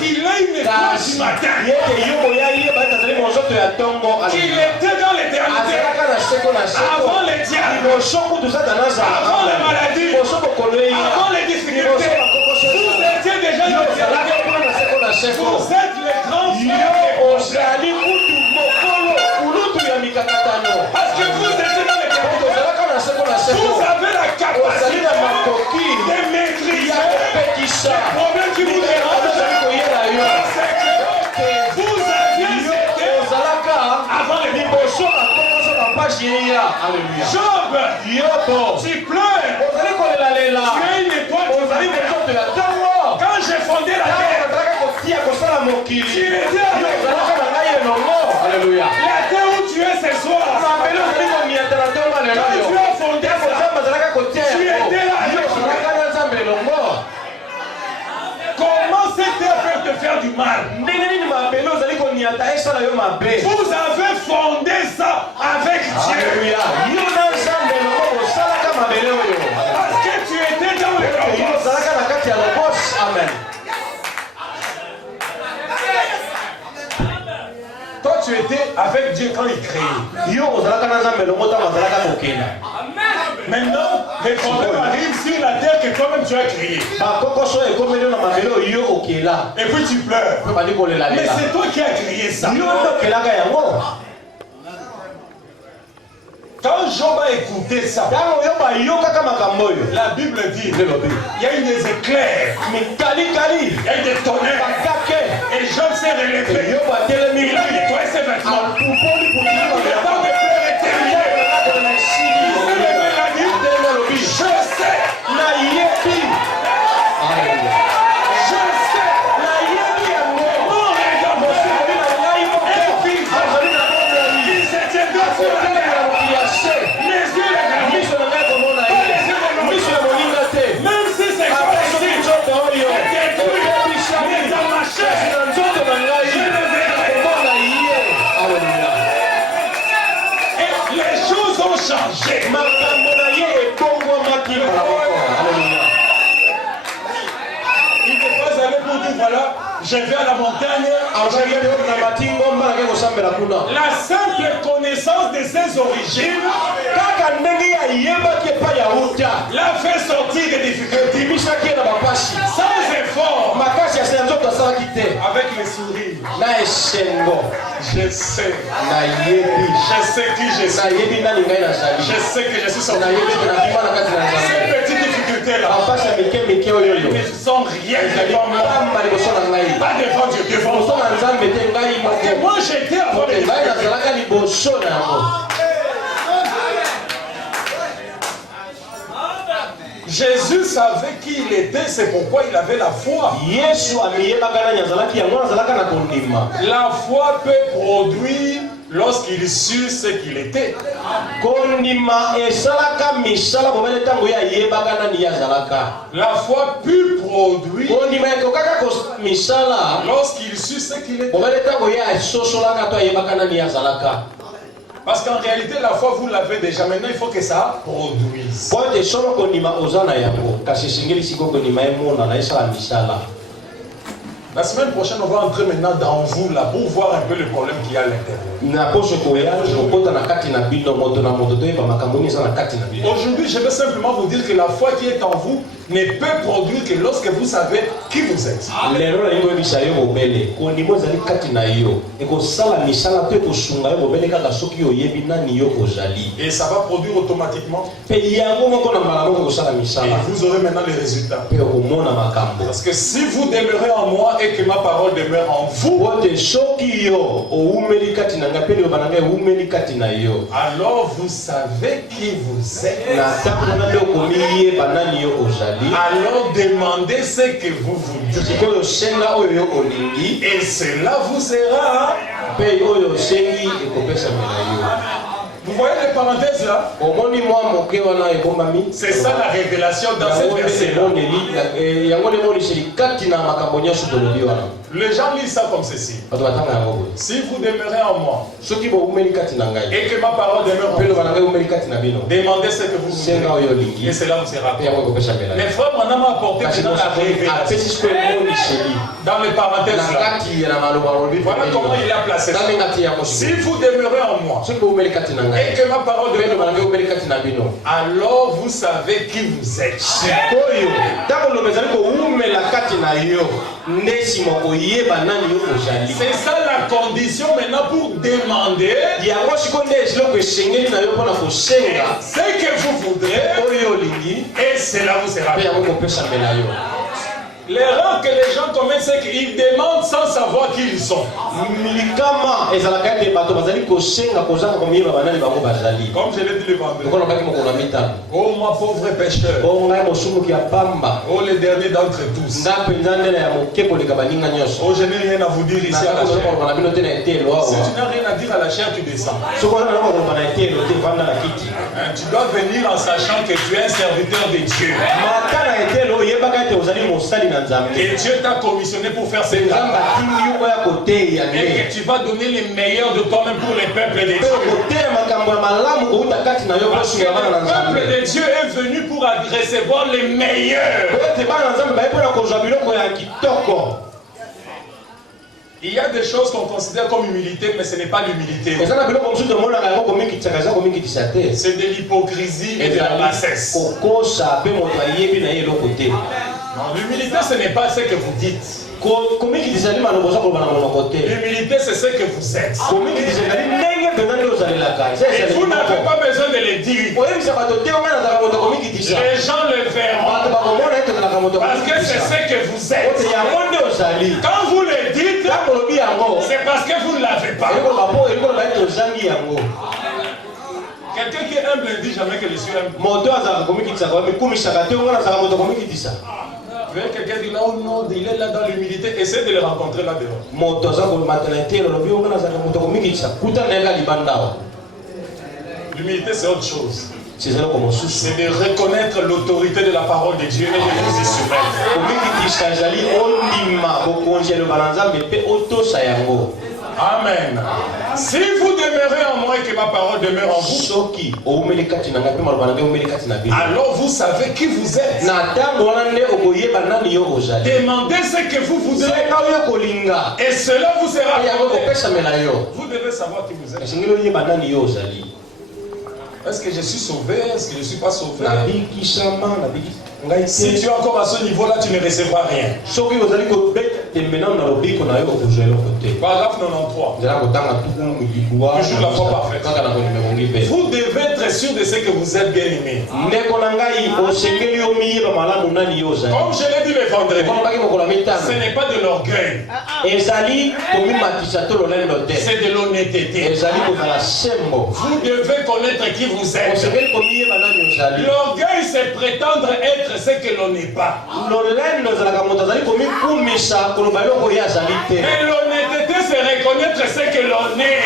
qu'il ait une étoile du matin, qu'il était dans l'éternité avant les diables, avant la maladie, avant les difficultés. Vous étiez déjà dans l'éternité. Vous êtes les grands frères. Parce que vous étiez dans l'éternité. Vous avez la capacité de maîtriser les problèmes qui vous dérangent. C'est que vous aviez été avant les Job, tu pleures. Tu es une étoile. Quand j'ai fondé la terre, tu étais alléluia. La terre où tu es ce soir, quand tu as fondé ça, tu étais là. Comment cette terre peut te faire du mal? Vous avez fondé ça avec Dieu. Parce que tu étais dans le logos. Amen. Toi, tu étais avec Dieu quand il créait. Maintenant, les problèmes arrivent sur la terre que toi-même tu as créée. Et puis tu pleures. Mais c'est toi qui as créé ça. Quand Job a écouté ça, la Bible dit il y a eu des éclairs, il y a eu des tonnerres, et Job s'est relevé. Il a nettoyé ses vêtements. Le temps de pleurer est terminé. Il a dit, je sais. Je vais à la montagne. La simple connaissance de ses origines l'a fait sortir des difficultés. Sans effort. Avec les sourires. Je sais. Je sais qui je suis. Je sais que je suis sorti. Ces petites difficultés-là, ils ne sont rien devant moi. Pas devant Dieu, devant moi. Parce que moi j'étais avant les difficultés. Jésus savait qui il était, c'est pourquoi il avait la foi. La foi peut produire lorsqu'il sut ce qu'il était. La foi put produire lorsqu'il sut ce qu'il était. Parce qu'en réalité, la foi, vous l'avez déjà. Maintenant, il faut que ça produise. La semaine prochaine, on va entrer maintenant dans vous là pour voir un peu le problème qu'il y a à l'intérieur. Aujourd'hui, je vais simplement vous dire que la foi qui est en vous ne peut produire que lorsque vous savez qui vous êtes. Et ça va produire automatiquement. Et vous aurez maintenant les résultats. Parce que si vous demeurez en moi et que ma parole demeure en vous, alors vous savez qui vous êtes. Alors demandez ce que vous voulez. Et cela vous sera. Vous voyez les parenthèses là? C'est ça la révélation dans cette verset là. Les gens lisent ça comme ceci. Si vous demeurez en moi et que ma parole demeure en vous, demandez ce que vous voulez et cela vous sera. Les frères m'ont apporté dans la révélation. Dans les parenthèses là. Voilà comment il a placé ça. Si vous demeurez en moi et que ma parole demeure en vous, alors vous savez qui vous êtes. C'est ça la condition maintenant pour demander ce que vous voudrez et cela vous sera. L'erreur que les gens commettent, c'est qu'ils demandent sans savoir qui ils sont. Comme je l'ai dit le vendredi. Oh, moi pauvre pécheur. Oh, le dernier d'entre tous. Oh, je n'ai rien à vous dire ici à la chair. Si tu n'as rien à dire à la chair, tu descends. Tu dois venir en sachant que tu es un serviteur de Dieu. Et Dieu t'a commissionné pour faire ces travaux. Et que tu vas donner les meilleurs de toi-même pour les peuples de Dieu. Parce que le peuple de Dieu est venu pour recevoir les meilleurs. Il y a des choses qu'on considère comme humilité, mais ce n'est pas l'humilité. C'est de l'hypocrisie et de la bassesse. Non, l'humilité, ce n'est pas ce que vous dites. L'humilité, c'est ce que vous êtes. Et vous n'avez pas besoin de le dire. Les gens le verront. Parce que c'est ce que vous êtes. Quand vous le dites, c'est parce que vous ne l'avez pas. Quelqu'un qui est humble ne dit jamais que je suis humble. Vous voyez quelqu'un dit là, oh non, il est là dans l'humilité, essayez de le rencontrer là dehors. L'humilité, c'est autre chose. C'est de reconnaître l'autorité de la parole de Dieu et de Jésus sur elle. Amen. Si vous demeurez en moi et que ma parole demeure en vous, alors vous savez qui vous êtes. Demandez ce que vous voudrez et cela vous sera accordé. Vous devez savoir qui vous êtes. Est-ce que je suis sauvé? Est-ce que je ne suis pas sauvé? Si tu es encore à ce niveau-là, tu ne recevras rien. Paragraphe 93. Toujours la foi parfaite. Vous devez être sûr de ce que vous êtes bien aimé. Comme je l'ai dit le vendredi, ce n'est pas de l'orgueil. C'est de l'honnêteté. Vous devez connaître qui vous êtes. L'orgueil, c'est prétendre être ce que l'on n'est pas. Mais l'honnêteté, c'est reconnaître ce que l'on est.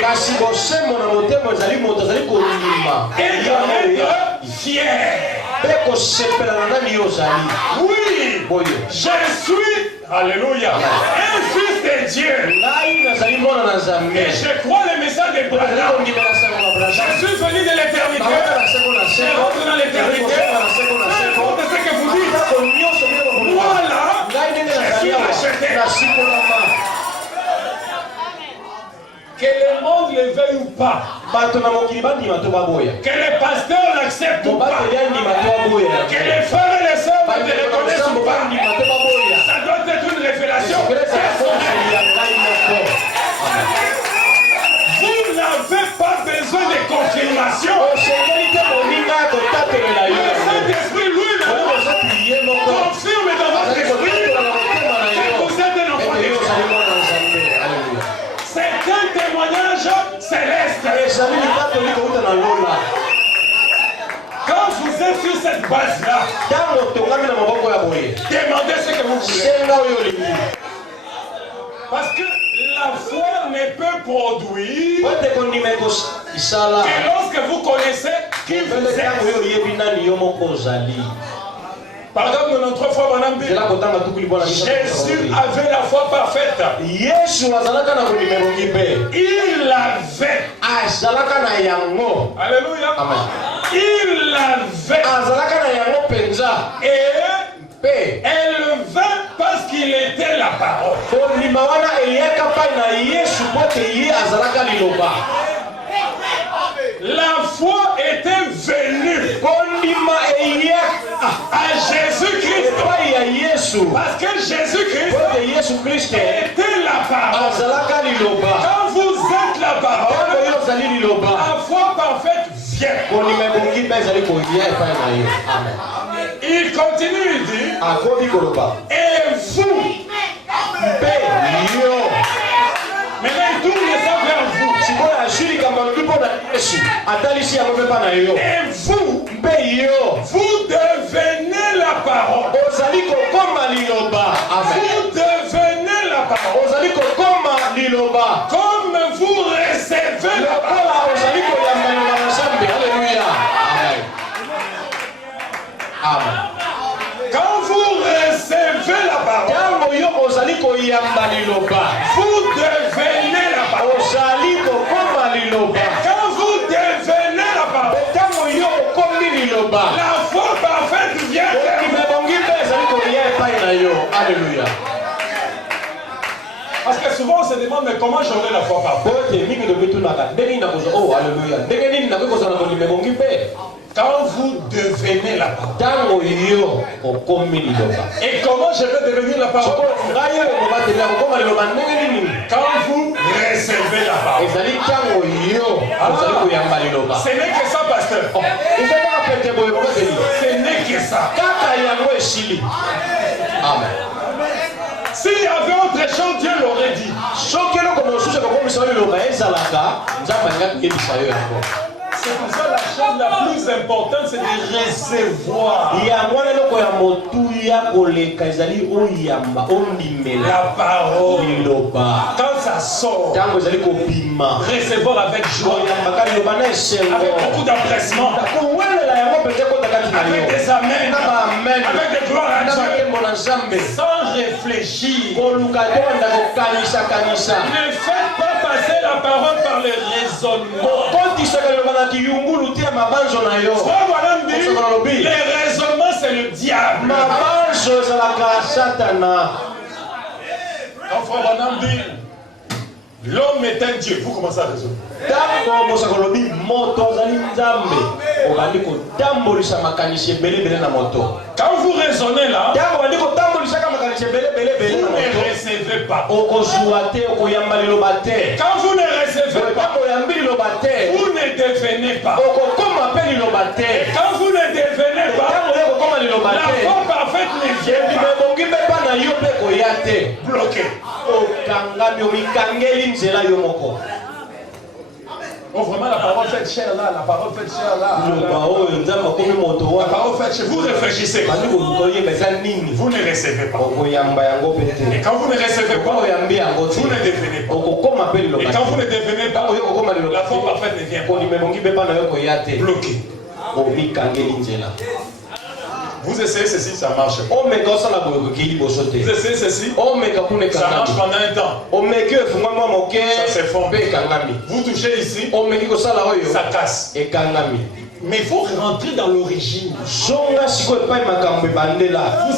Et d'en être fier. Oui, je suis, alléluia, un fils de Dieu. Et je crois le message de Branham. Je suis venu de l'éternité. Je rentre dans l'éternité. Peu importe ce que vous dites. Voilà, je suis racheté. Que le monde le veuille ou pas, que les pasteurs l'acceptent ou pas, que les frères et les sœurs ne le reconnaissent ou pas, ça doit être une révélation personnelle. Vous n'avez pas besoin de confirmation. Le Saint-Esprit lui-même confirme dans votre esprit que vous êtes un enfant de Dieu. C'est un témoignage céleste. Quand vous êtes sur cette base-là, demandez ce que vous voulez. Parce que la foi ne peut produire que lorsque vous connaissez qui vous êtes. Par exemple, notre foi, Madame B, Jésus avait la foi parfaite. Il avait. Alléluia. Amen. Il avait. Et elle vint parce qu'il était la parole. La foi était venue à Jésus-Christ. Parce que Jésus-Christ était la parole. Quand vous êtes la parole, la foi parfaite vient. Il continue, il dit, et vous, maintenant il tourne ça vers vous. Et vous, vous devenez la parole. Vous devenez la parole. Comme vous recevez la parole. Amen. Quand vous recevez la parole, vous devenez la parole. Quand vous devenez la parole, la foi parfaite vient. Alléluia. Parce que souvent on se demande, mais comment j'aurai la foi parfaite? Quand vous devenez la parole. Et comment je vais devenir la parole? Quand vous recevez la parole. Ce n'est que ça, pasteur. Ce n'est que ça. Amen. S'il y avait autre chose, Dieu l'aurait dit. C'est pour ça la chose la plus importante, c'est de recevoir la parole. Quand ça sort, recevoir avec joie, avec beaucoup d'empressement, avec des amens, avec des gloires à Dieu, sans réfléchir. Ne faites pas passer la parole par le raisonnement. Les raisonnements, c'est le diable. Quand Frère Branham dit l'homme est un Dieu, vous commencez à raisonner. Quand vous raisonnez là, vous ne recevez pas. Quand vous ne recevez pas, vous ne devenez pas. Quand vous ne devenez pas, la foi parfaite ne vient pas. Bloqué. Oh, vraiment, la parole fait cher là, la parole fait cher là. La parole fait cher. Vous réfléchissez. Vous ne recevez pas. Et quand vous ne recevez pas, vous ne devenez pas. Et quand vous ne devenez pas, la foi parfaite ne vient pas. Bloqué. Vous essayez ceci, ça marche. Vous essayez ceci, ça marche pendant un temps. Ça s'effondre. Vous touchez ici, ça casse. Mais il faut rentrer dans l'origine. Vous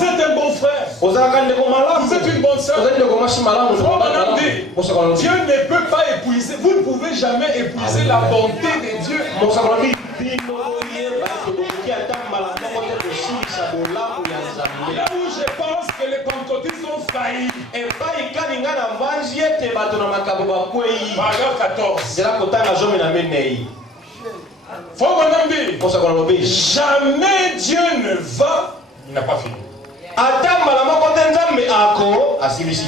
êtes un bon frère. Vous êtes une bonne soeur. Dieu ne peut pas épuiser. Vous ne pouvez jamais épuiser la bonté de Dieu. Là où je pense que les pentecôtistes ont failli. Paragraphe 14. Jamais Dieu ne va. Il n'a pas fini.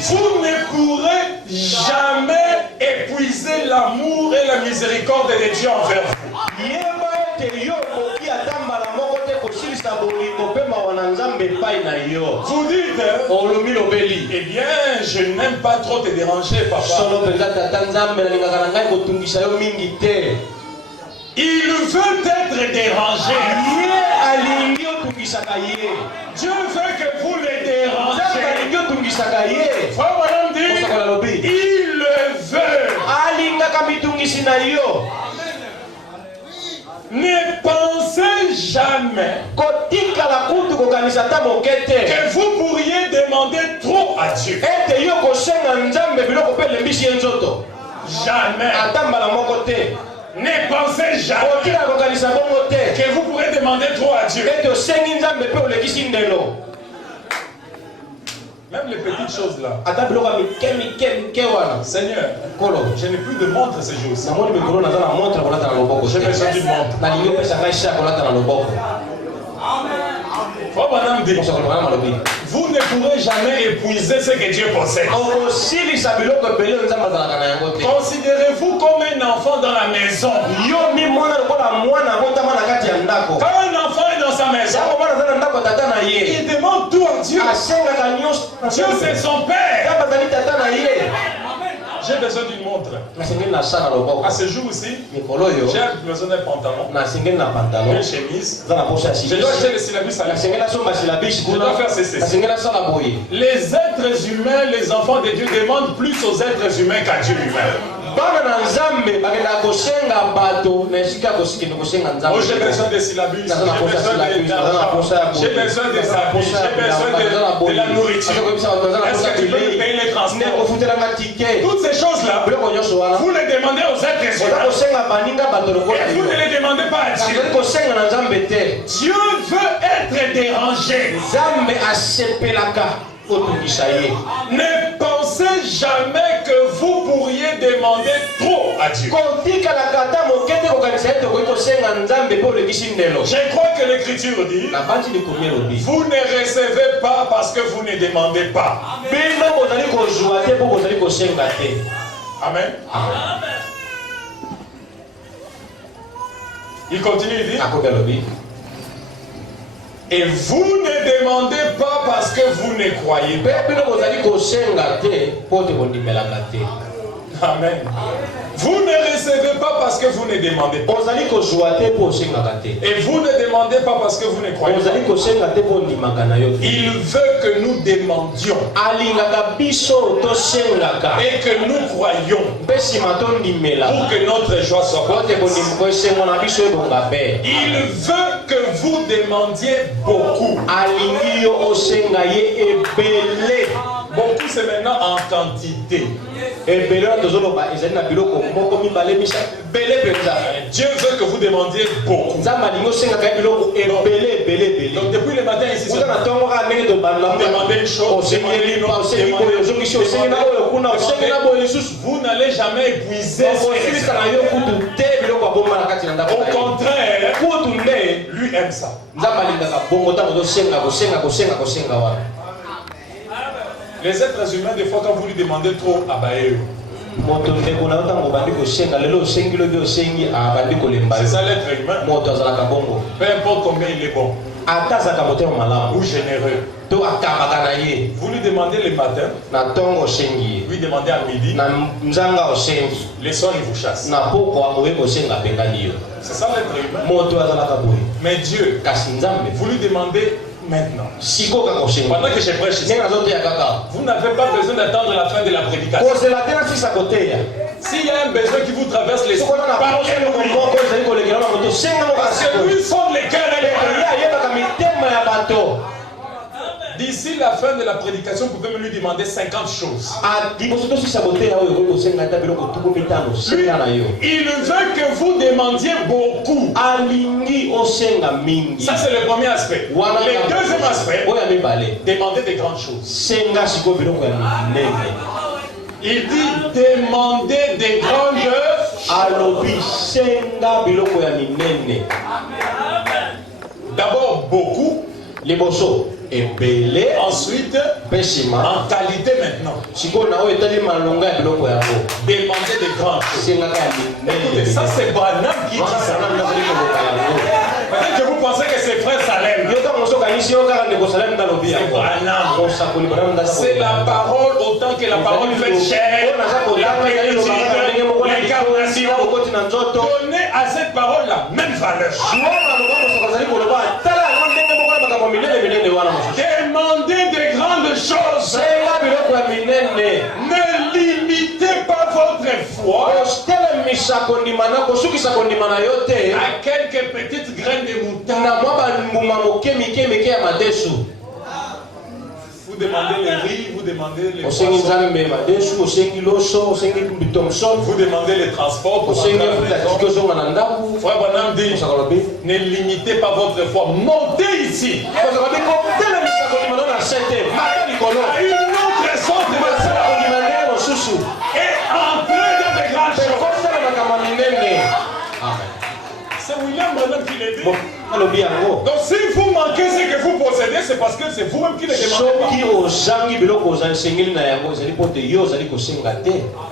Vous ne pourrez jamais épuiser l'amour et la miséricorde de Dieu envers vous. Vous dites, eh bien, je n'aime pas trop te déranger, papa. Il veut être dérangé. Dieu veut que vous le dérangez. Frère Branham dit, il le veut. Ne pensez jamais que vous pourriez demander trop à Dieu. Jamais. Ne pensez jamais que vous pourrez demander trop à Dieu. Même les petites choses là. Seigneur, je n'ai plus de montre ces jours-ci. J'ai besoin d'une montre. Vous ne pourrez jamais épuiser ce que Dieu possède. Considérez-vous comme un enfant dans la maison. Quand un enfant est dans sa maison, il demande tout à Dieu. Dieu, c'est son Père. J'ai besoin d'une montre. À ce jour-ci, j'ai besoin d'un pantalon, une chemise. Je dois acheter le syllabus à la. Je dois faire ceci. Les êtres humains, les enfants de Dieu demandent plus aux êtres humains qu'à Dieu lui-même. Oh, j'ai besoin des syllabus, j'ai besoin d'argent, j'ai besoin des habits, j'ai besoin de la nourriture. Est-ce que tu peux me payer les transports? Toutes ces choses-là, vous les demandez aux êtres humains. Et vous ne les demandez pas à Dieu. Dieu veut être dérangé. Ne pensez jamais que vous pourriez demander trop à Dieu. Je crois que l'Écriture dit, vous ne recevez pas parce que vous ne demandez pas. Amen. Il continue, il dit, et vous ne demandez pas parce que vous ne croyez pas. Amen. Vous ne recevez pas parce que vous ne demandez pas. Et vous ne demandez pas parce que vous ne croyez pas. Il veut que nous demandions. Et que nous croyions. Pour que notre joie soit complète. Il veut que vous demandiez beaucoup. Beaucoup, c'est maintenant en quantité. Dieu veut que vous demandiez beaucoup. Donc depuis le matin ici, vous demandez une chose, vous n'allez jamais épuiser. Au contraire, lui aime ça. Les êtres humains, des fois, quand vous lui demandez trop, abaye. C'est ça l'être humain. Peu importe combien il est bon ou généreux. Vous lui demandez le matin, lui demandez à midi, les soirs il vous chasse. C'est ça l'être humain. Mais Dieu, vous lui demandez maintenant. Pendant que je prêche ici, vous n'avez pas besoin d'attendre la fin de la prédication. S'il y a un besoin qui vous traverse l'esprit, parlez-lui. Parce que lui sonde les cœurs et les cœurs. D'ici la fin de la prédication, vous pouvez me lui demander 50 choses. Lui, il veut que vous demandiez beaucoup. Ça, c'est le premier aspect. Le deuxième aspect, demandez des grandes choses. Il dit demandez des grandes choses. D'abord, beaucoup. Ensuite, en qualité maintenant. Demandez des grandes choses. Écoutez, ça c'est Branham qui dit ça. Peut-être que vous pensez que c'est frère Salem. C'est la parole autant que la parole fait chair. L'incarnation. Donnez à cette parole la même valeur. Demandez des grandes choses. Ne limitez pas votre foi à quelques petites graines de moutarde. Vous demandez les riz, vous demandez les poissons. Vous demandez les transports pour Frère Branham dit, ne limitez pas votre foi. Montez ici. À une autre sorte de et entrez dans les grandes choses. C'est William Branham qui l'a dit. Donc si vous manquez ce que vous possédez, c'est parce que c'est vous-même qui le demandez pas.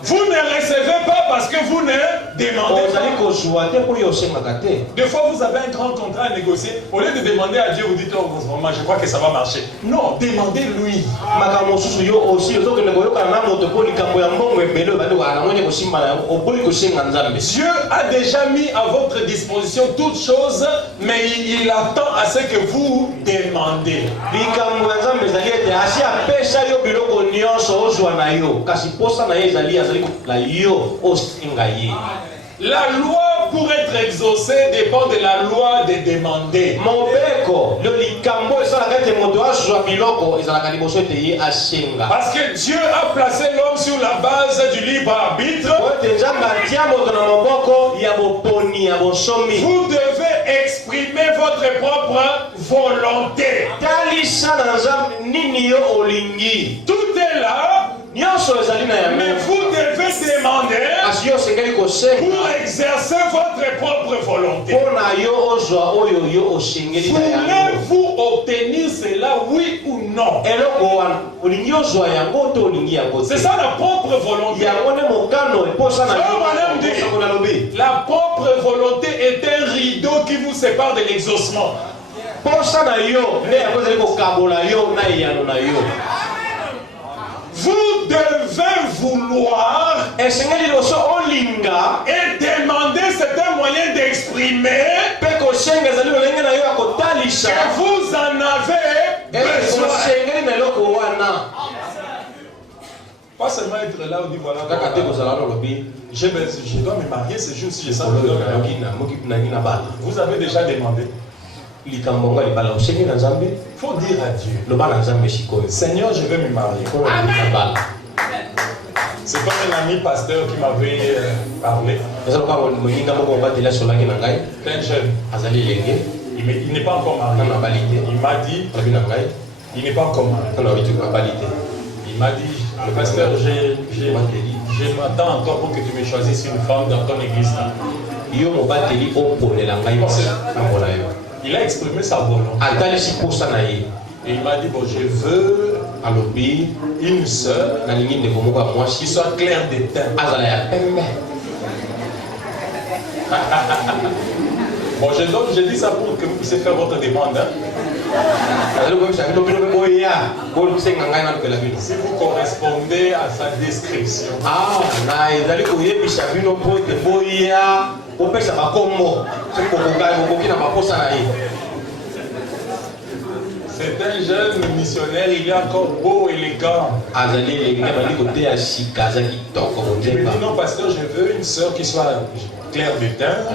Vous ne recevez pas parce que vous ne demandez pas. Des fois vous avez un grand contrat à négocier. Au lieu de demander à Dieu, vous dites, oh maman, je crois que ça va marcher. Non, demandez-lui. Dieu a déjà mis à votre disposition toutes choses, mais il attend à ce que vous vous demandez. La loi pour être exaucée dépend de la loi de demander. Parce que Dieu a placé l'homme sur la base du libre arbitre. Vous devez exprimer votre propre volonté. Tout est là. Mais vous devez demander pour exercer votre propre volonté. Voulez-vous obtenir cela, oui ou non? C'est ça la propre volonté. La propre volonté est un rideau qui vous sépare de l'exaucement. Vous devez vouloir et demander, c'est un moyen d'exprimer que vous en avez besoin. Pas seulement être là ou dire voilà, je dois me marier ce jour-ci, je sens que vous avez déjà demandé. Il faut dire à Dieu, Seigneur, je veux me marier. C'est comme un ami pasteur qui m'avait parlé. C'est un jeune. Il n'est pas encore marié. Il m'a dit, il n'est pas encore marié. Il m'a dit, le pasteur, je m'attends encore pour que tu me choisisses une femme dans ton église. Il a exprimé sa volonté. Et il m'a dit, bon, je veux une sœur qui soit claire de teint. Bon, je dis ça pour que vous puissiez faire votre demande. Hein? Si vous correspondez à sa description. C'est un jeune missionnaire, il est encore beau, élégant. Il me dit, non pasteur, je veux une sœur qui soit claire de teint,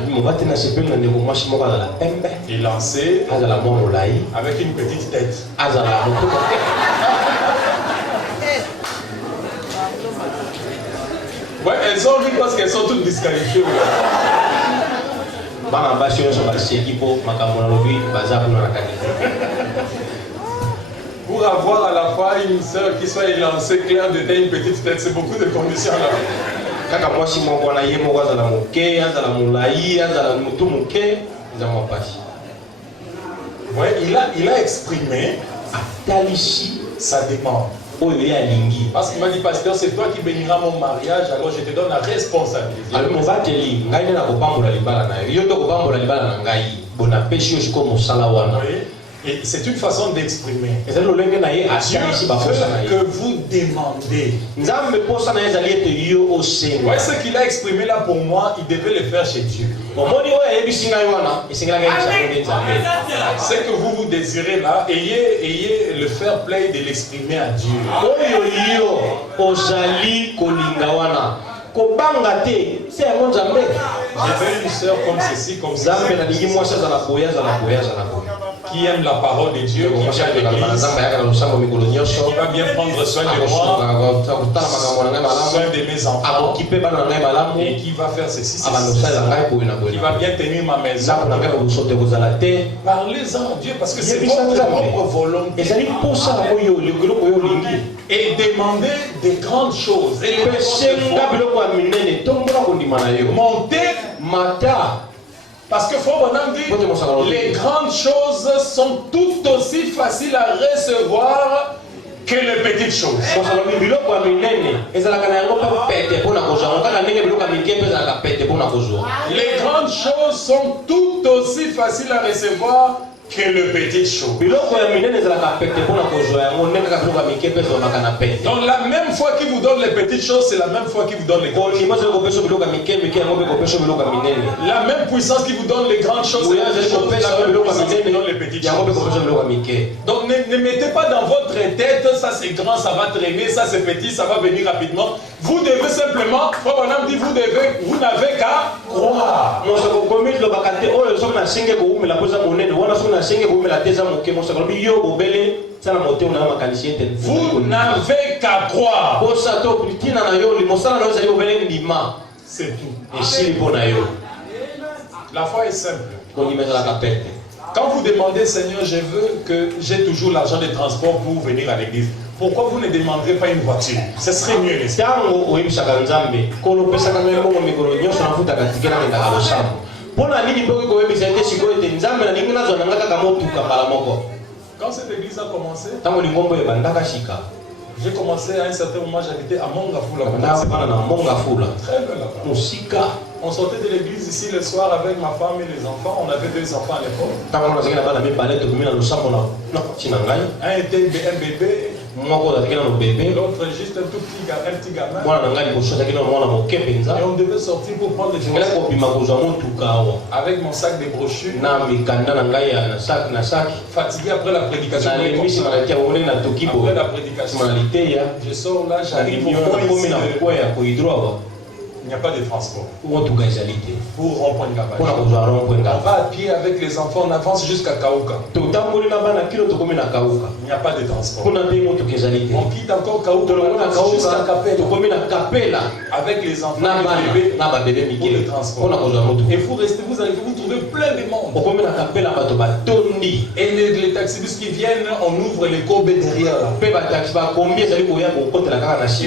élancée, avec une petite tête. Ouais, elles ont vu parce qu'elles sont toutes disqualifiées. Pour avoir à la fois une sœur qui soit élancée, claire de teint, une petite tête, c'est beaucoup de conditions là. Ouais, il a exprimé sa demande. Parce qu'il m'a dit, pasteur, c'est toi qui béniras mon mariage, alors je te donne la responsabilité. Et c'est une façon d'exprimer. Dieu veut que vous demandez. Ouais, ce qu'il a exprimé là pour moi, il devait le faire chez Dieu. Ce que vous désirez là, ayez le fair play de l'exprimer à Dieu. Je veux une sœur comme ceci, comme ça, qui aime la parole de Dieu, qui vient à l'église, qui va bien prendre soin de moi, soin de mes enfants, et qui va faire ceci, qui va bien tenir ma maison. Parlez-en à Dieu parce que c'est votre propre volonté. Et demandez des grandes choses. Montez, parce que les grandes choses sont tout aussi faciles à recevoir que les petites choses. Les grandes choses sont tout aussi faciles à recevoir que le petit chose. Donc la même foi qui vous donne les petites choses, c'est la même foi qui vous donne les grandes choses. La même puissance qui vous donne les grandes choses, c'est la même puissance qui vous donne les petites choses. Donc ne mettez pas dans votre tête, ça c'est grand, ça va traîner, ça c'est petit, ça va venir rapidement. Vous devez simplement, vous n'avez qu'à croire. Vous n'avez qu'à croire. C'est tout. La foi est simple. Quand vous demandez, Seigneur, je veux que j'ai toujours l'argent de transport pour venir à l'église, pourquoi vous ne demanderez pas une voiture? Ce serait mieux, n'est-ce pas? Quand cette église a commencé, j'ai commencé à un certain moment, j'habitais à Mongafula. Très bien là-bas. On sortait de l'église ici le soir avec ma femme et les enfants. On avait 2 enfants à l'époque. Un était un bébé. L'autre juste un tout petit gamin. Et on devait sortir pour prendre des choses. Avec mon sac de brochures. Fatigué après la prédication. Après la prédication. Je sors là, j'arrive au point ici. Il n'y a pas de transport. Pour rond-point de Gabach. On va à pied avec les enfants, on avance jusqu'à Kaouka. Il n'y a pas de transport. On quitte encore Kaouka, on avance jusqu'à Kapela. Avec les enfants et les bébés pour le transport. Et vous restez, vous arrivez, vous trouvez plein de monde. Et les taxibus qui viennent, on ouvre les courbes derrière.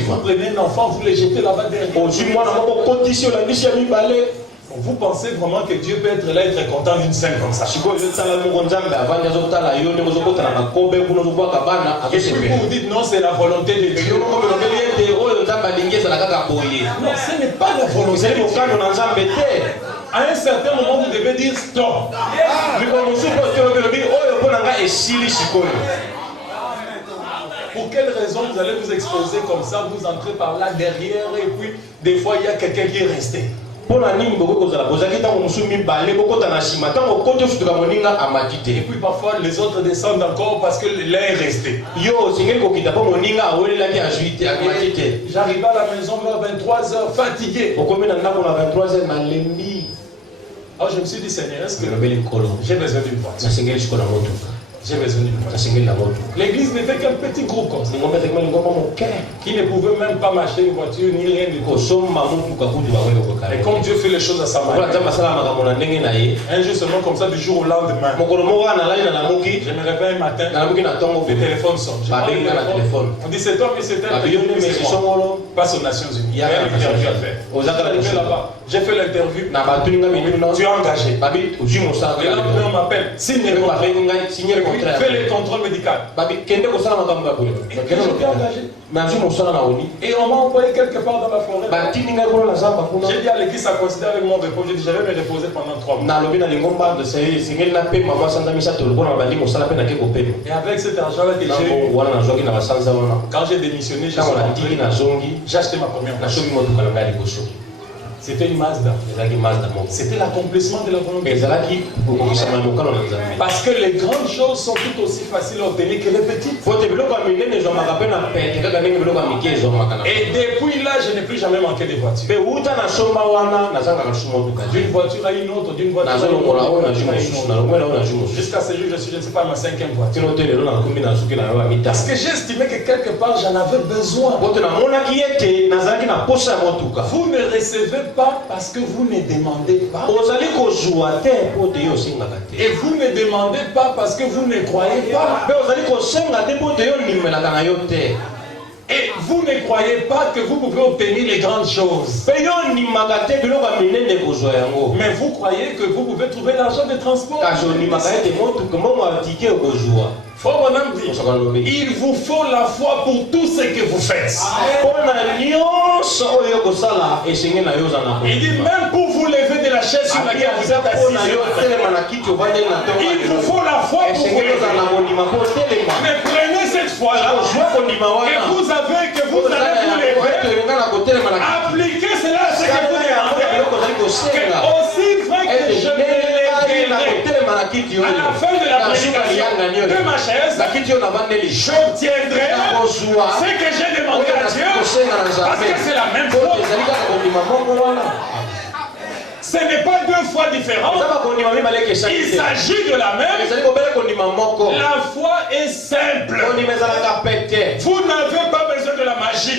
Vous prenez un enfant, vous les jetez là-bas derrière. Vous pensez vraiment que Dieu peut être là et être content d'une scène comme ça? Et puis vous dites non, c'est la volonté de Dieu. Non, ce n'est pas la volonté de Dieu. À un certain moment, vous devez dire stop. Pour quelle raison vous allez vous exposer comme ça, vous entrez par là derrière et puis des fois il y a quelqu'un qui est resté. Et puis parfois les autres descendent encore parce que l'un est resté. J'arrive à la maison vers 23h fatigué. Alors je me suis dit, Seigneur, est-ce que j'ai besoin d'une voiture? J'ai besoin d'une voiture. L'église n'était qu'un petit groupe comme ça, qui ne pouvait même pas m'acheter une voiture ni rien de tout. Et comme Dieu fait les choses à sa manière, un jour seulement comme ça, du jour au lendemain, je me réveille un matin, le téléphone sonne. Je prends le téléphone. On dit c'est toi, mais c'est un passe aux Nations Unies. Il y a une interview à faire. J'ai fait l'interview. Tu es engagé. Et là, on m'appelle. Signe le contrat. Fais le contrôle médical. Et on m'a envoyé quelque part dans la forêt. J'ai dit à l'église, ça coïncidait avec mon repos. J'ai dit, je vais me reposer pendant 3 mois. Et avec cet argent-là que j'ai eu, quand j'ai démissionné, j'ai acheté ma première voiture. C'était une Mazda. C'était l'accomplissement de la volonté. Parce que les grandes choses sont tout aussi faciles à obtenir que les petites. Et depuis là, je n'ai plus jamais manqué de voiture. D'une voiture à une autre, d'une voiture à une autre. Jusqu'à ce jour, je suis, je ne sais pas, ma 5e voiture. Parce que j'ai estimé que quelque part, j'en avais besoin. Vous ne recevez pas parce que vous ne demandez pas. Et vous ne demandez pas parce que vous ne croyez pas. Et vous ne croyez pas que vous pouvez obtenir les grandes choses. Mais vous croyez que vous pouvez trouver l'argent de transport. Il vous faut la foi pour tout ce que vous faites. Il dit même pour vous lever de la chaise sur laquelle vous êtes assis. Il vous faut la foi pour vous lever. Mais prenez cette foi-là que vous avez, que vous allez vous lever. Appliquez cela à ce que vous demandez. Aussi vrai que je me lèverai à la fin de la prédication de ma chaise, j'obtiendrai ce que j'ai demandé à Dieu, parce que c'est la même foi. Ce n'est pas deux fois différentes. Il s'agit de la même. La foi est simple. Vous n'avez pas besoin de la magie.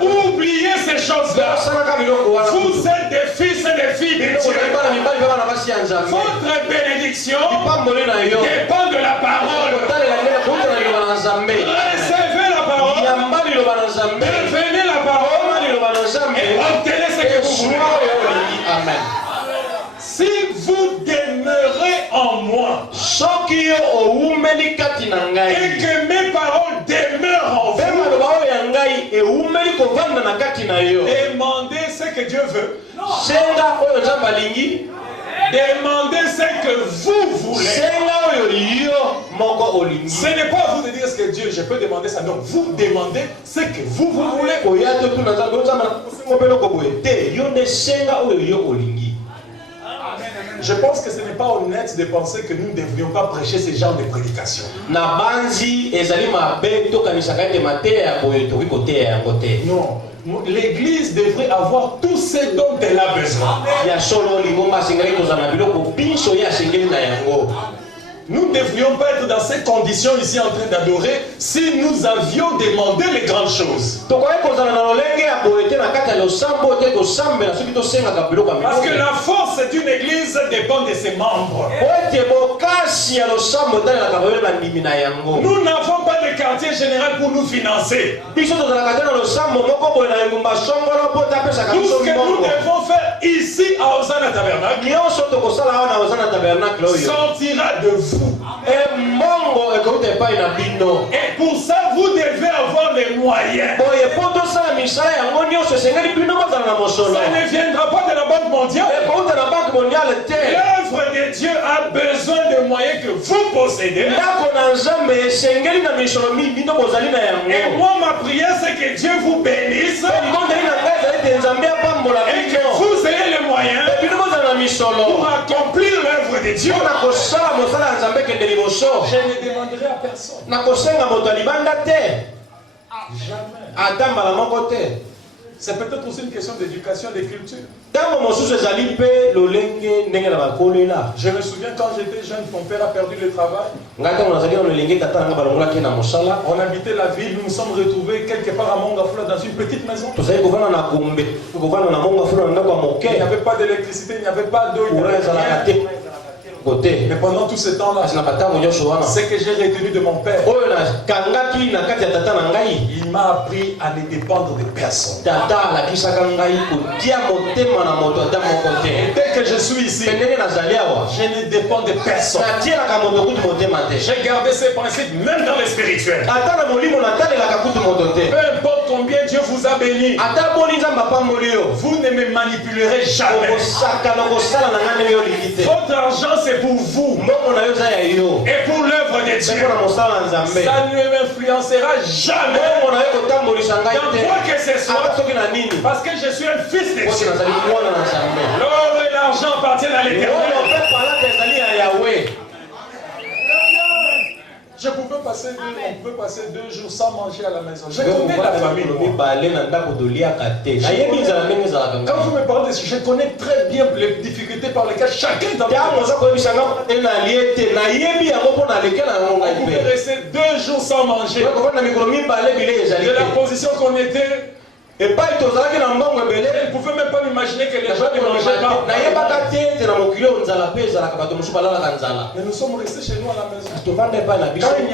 Oubliez ces choses-là. Vous êtes des fils et des filles de Dieu. Votre bénédiction dépend de la parole. Recevez la parole. Devenez la parole. Et obtenez ce que vous voulez. Amen. Si vous demeurez en moi et que mes paroles demeurent en vous, demandez ce que Dieu veut. Demandez ce que vous voulez. Ce n'est pas à vous de dire ce que Dieu, je peux demander ça. Non, vous demandez ce que vous voulez. Je pense que ce n'est pas honnête de penser que nous ne devrions pas prêcher ce genre de prédication. Non. L'église devrait avoir tout ce dont elle a besoin. Nous ne devrions pas être dans ces conditions ici en train d'adorer si nous avions demandé les grandes choses. Parce que la force d'une église dépend de ses membres. Nous n'avons pas de quartier général pour nous financer. Tout ce que nous devons faire ici à Hosanna Tabernacle sortira de vous. Et pour ça, vous devez avoir les moyens. Ça ne viendra pas de la Banque mondiale. L'œuvre de Dieu a besoin de moyens que vous possédez. Et moi, ma prière, c'est que Dieu vous bénisse et que vous ayez les moyens pour accomplir l'œuvre de Dieu. Je ne demanderai à personne. Jamais. C'est peut-être aussi une question d'éducation et de culture. Je me souviens quand j'étais jeune, mon père a perdu le travail. On habitait la ville, nous nous sommes retrouvés quelque part à Mongafula dans une petite maison. Il n'y avait pas d'électricité, il n'y avait pas d'eau. Mais pendant tout ce temps-là, ce que j'ai retenu de mon père, il m'a appris à ne dépendre de personne. Dès que je suis ici, je ne dépends de personne. J'ai gardé ces principes même dans les spirituels. Peu importe combien Dieu vous a béni, vous ne me manipulerez jamais. Votre argent, c'est pour vous et pour l'œuvre de Dieu. Ça ne m'influencera jamais dans quoi que ce soit, parce que je suis un fils de Dieu. L'or et l'argent appartiennent à l'Éternel. On pouvait passer 2 jours sans manger à la maison. Je connais la famille. Quand vous me parlez de ce, je connais très bien les difficultés par lesquelles chacun d'entre nous. On pouvait rester 2 jours sans manger. De la position qu'on était. Et pas il ne pouvait même pas m'imaginer que les gens ne mangeaient pas. Mais nous sommes restés chez nous à la maison. Quand il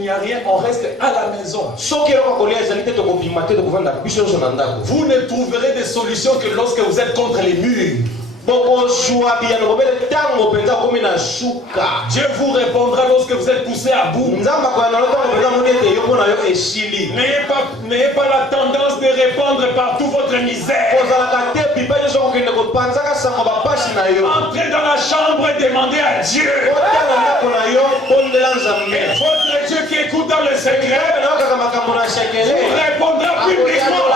n'y a rien, on reste à la maison. Vous ne trouverez des solutions que lorsque vous êtes contre les murs. Dieu vous répondra lorsque vous êtes poussé à bout. N'ayez pas la tendance de répandre partout votre misère. Entrez dans la chambre et demandez à Dieu. Et votre Dieu qui écoute dans le secret vous répondra publiquement.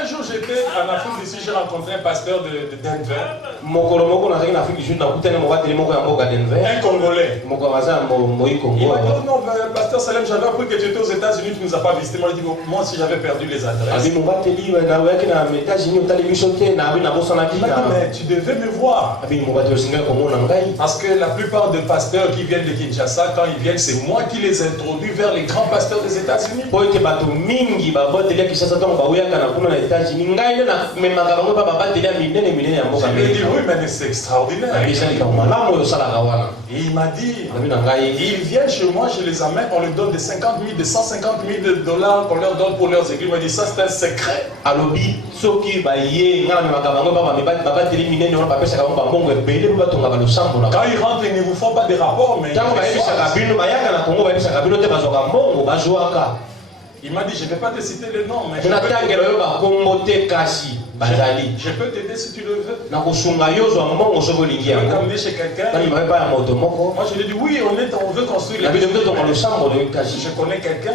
Un jour j'étais en Afrique d'ici, j'ai rencontré un pasteur de Denver. Un Congolais. Il m'a dit non, pasteur Salem, j'avais appris que tu étais aux États-Unis, tu ne nous as pas visité. Moi, je dis moi aussi j'avais perdu les adresses. Il m'a dit mais tu devais me voir. Parce que la plupart des pasteurs qui viennent de Kinshasa, quand ils viennent, c'est moi qui les introduis vers les grands pasteurs des États-Unis. Je lui ai dit oui, mais c'est extraordinaire. Et il m'a dit, ils viennent chez moi, je les amène, on leur donne des 50 000, des 150 000 dollars qu'on leur donne pour leurs églises. Il m'a dit ça c'est un secret. Quand ils rentrent, ils ne vous font pas des rapports, mais il m'a dit, je ne vais pas te citer les noms, mais je peux t'aider si tu le veux. Tu veux t'amener chez quelqu'un. Moi je lui ai dit, oui, on veut construire la maison. Je connais quelqu'un,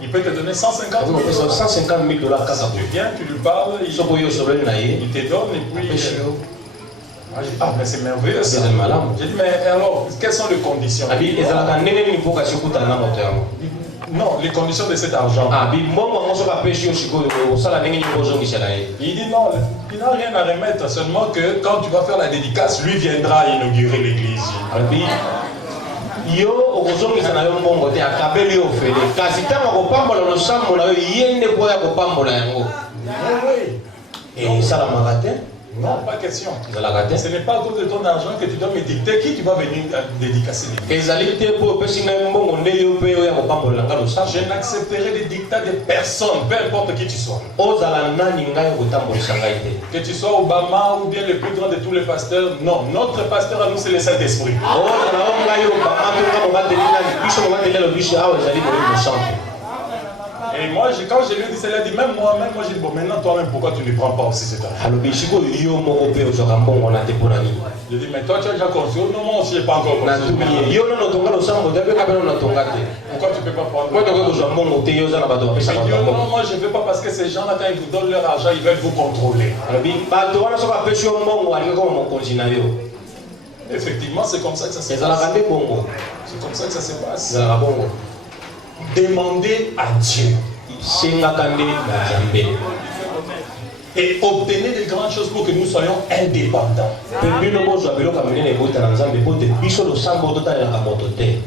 il peut te donner 150 000 dollars. Tu viens, tu lui parles, il te donne et puis... Ah, mais c'est merveilleux ça. J'ai dit, mais alors, quelles sont les conditions? Non, les conditions de cet argent. Il dit non, il n'a rien à remettre, seulement que quand tu vas faire la dédicace, lui viendra inaugurer l'église. Non, pas question. Ce n'est pas à cause de ton argent que tu dois me dicter qui tu vas venir dédicacer l'église. Je n'accepterai les dictats de personne, peu importe qui tu sois. Que tu sois Obama ou bien le plus grand de tous les pasteurs, non. Notre pasteur à nous, c'est le Saint-Esprit. Et moi, quand je lui ai dit cela, dit même moi-même, moi j'ai dit bon, maintenant toi-même, pourquoi tu ne prends pas aussi cet argent? Je dis mais toi tu as déjà construit? Non, moi aussi je n'ai pas encore construit. Pourquoi tu ne peux pas prendre? Non, moi je ne veux pas parce que ces gens-là, quand ils vous donnent leur argent, ils veulent vous contrôler. Effectivement, c'est comme ça que ça se passe. C'est comme ça que ça se passe. Demandez à Dieu et obtenez de grandes choses pour que nous soyons indépendants.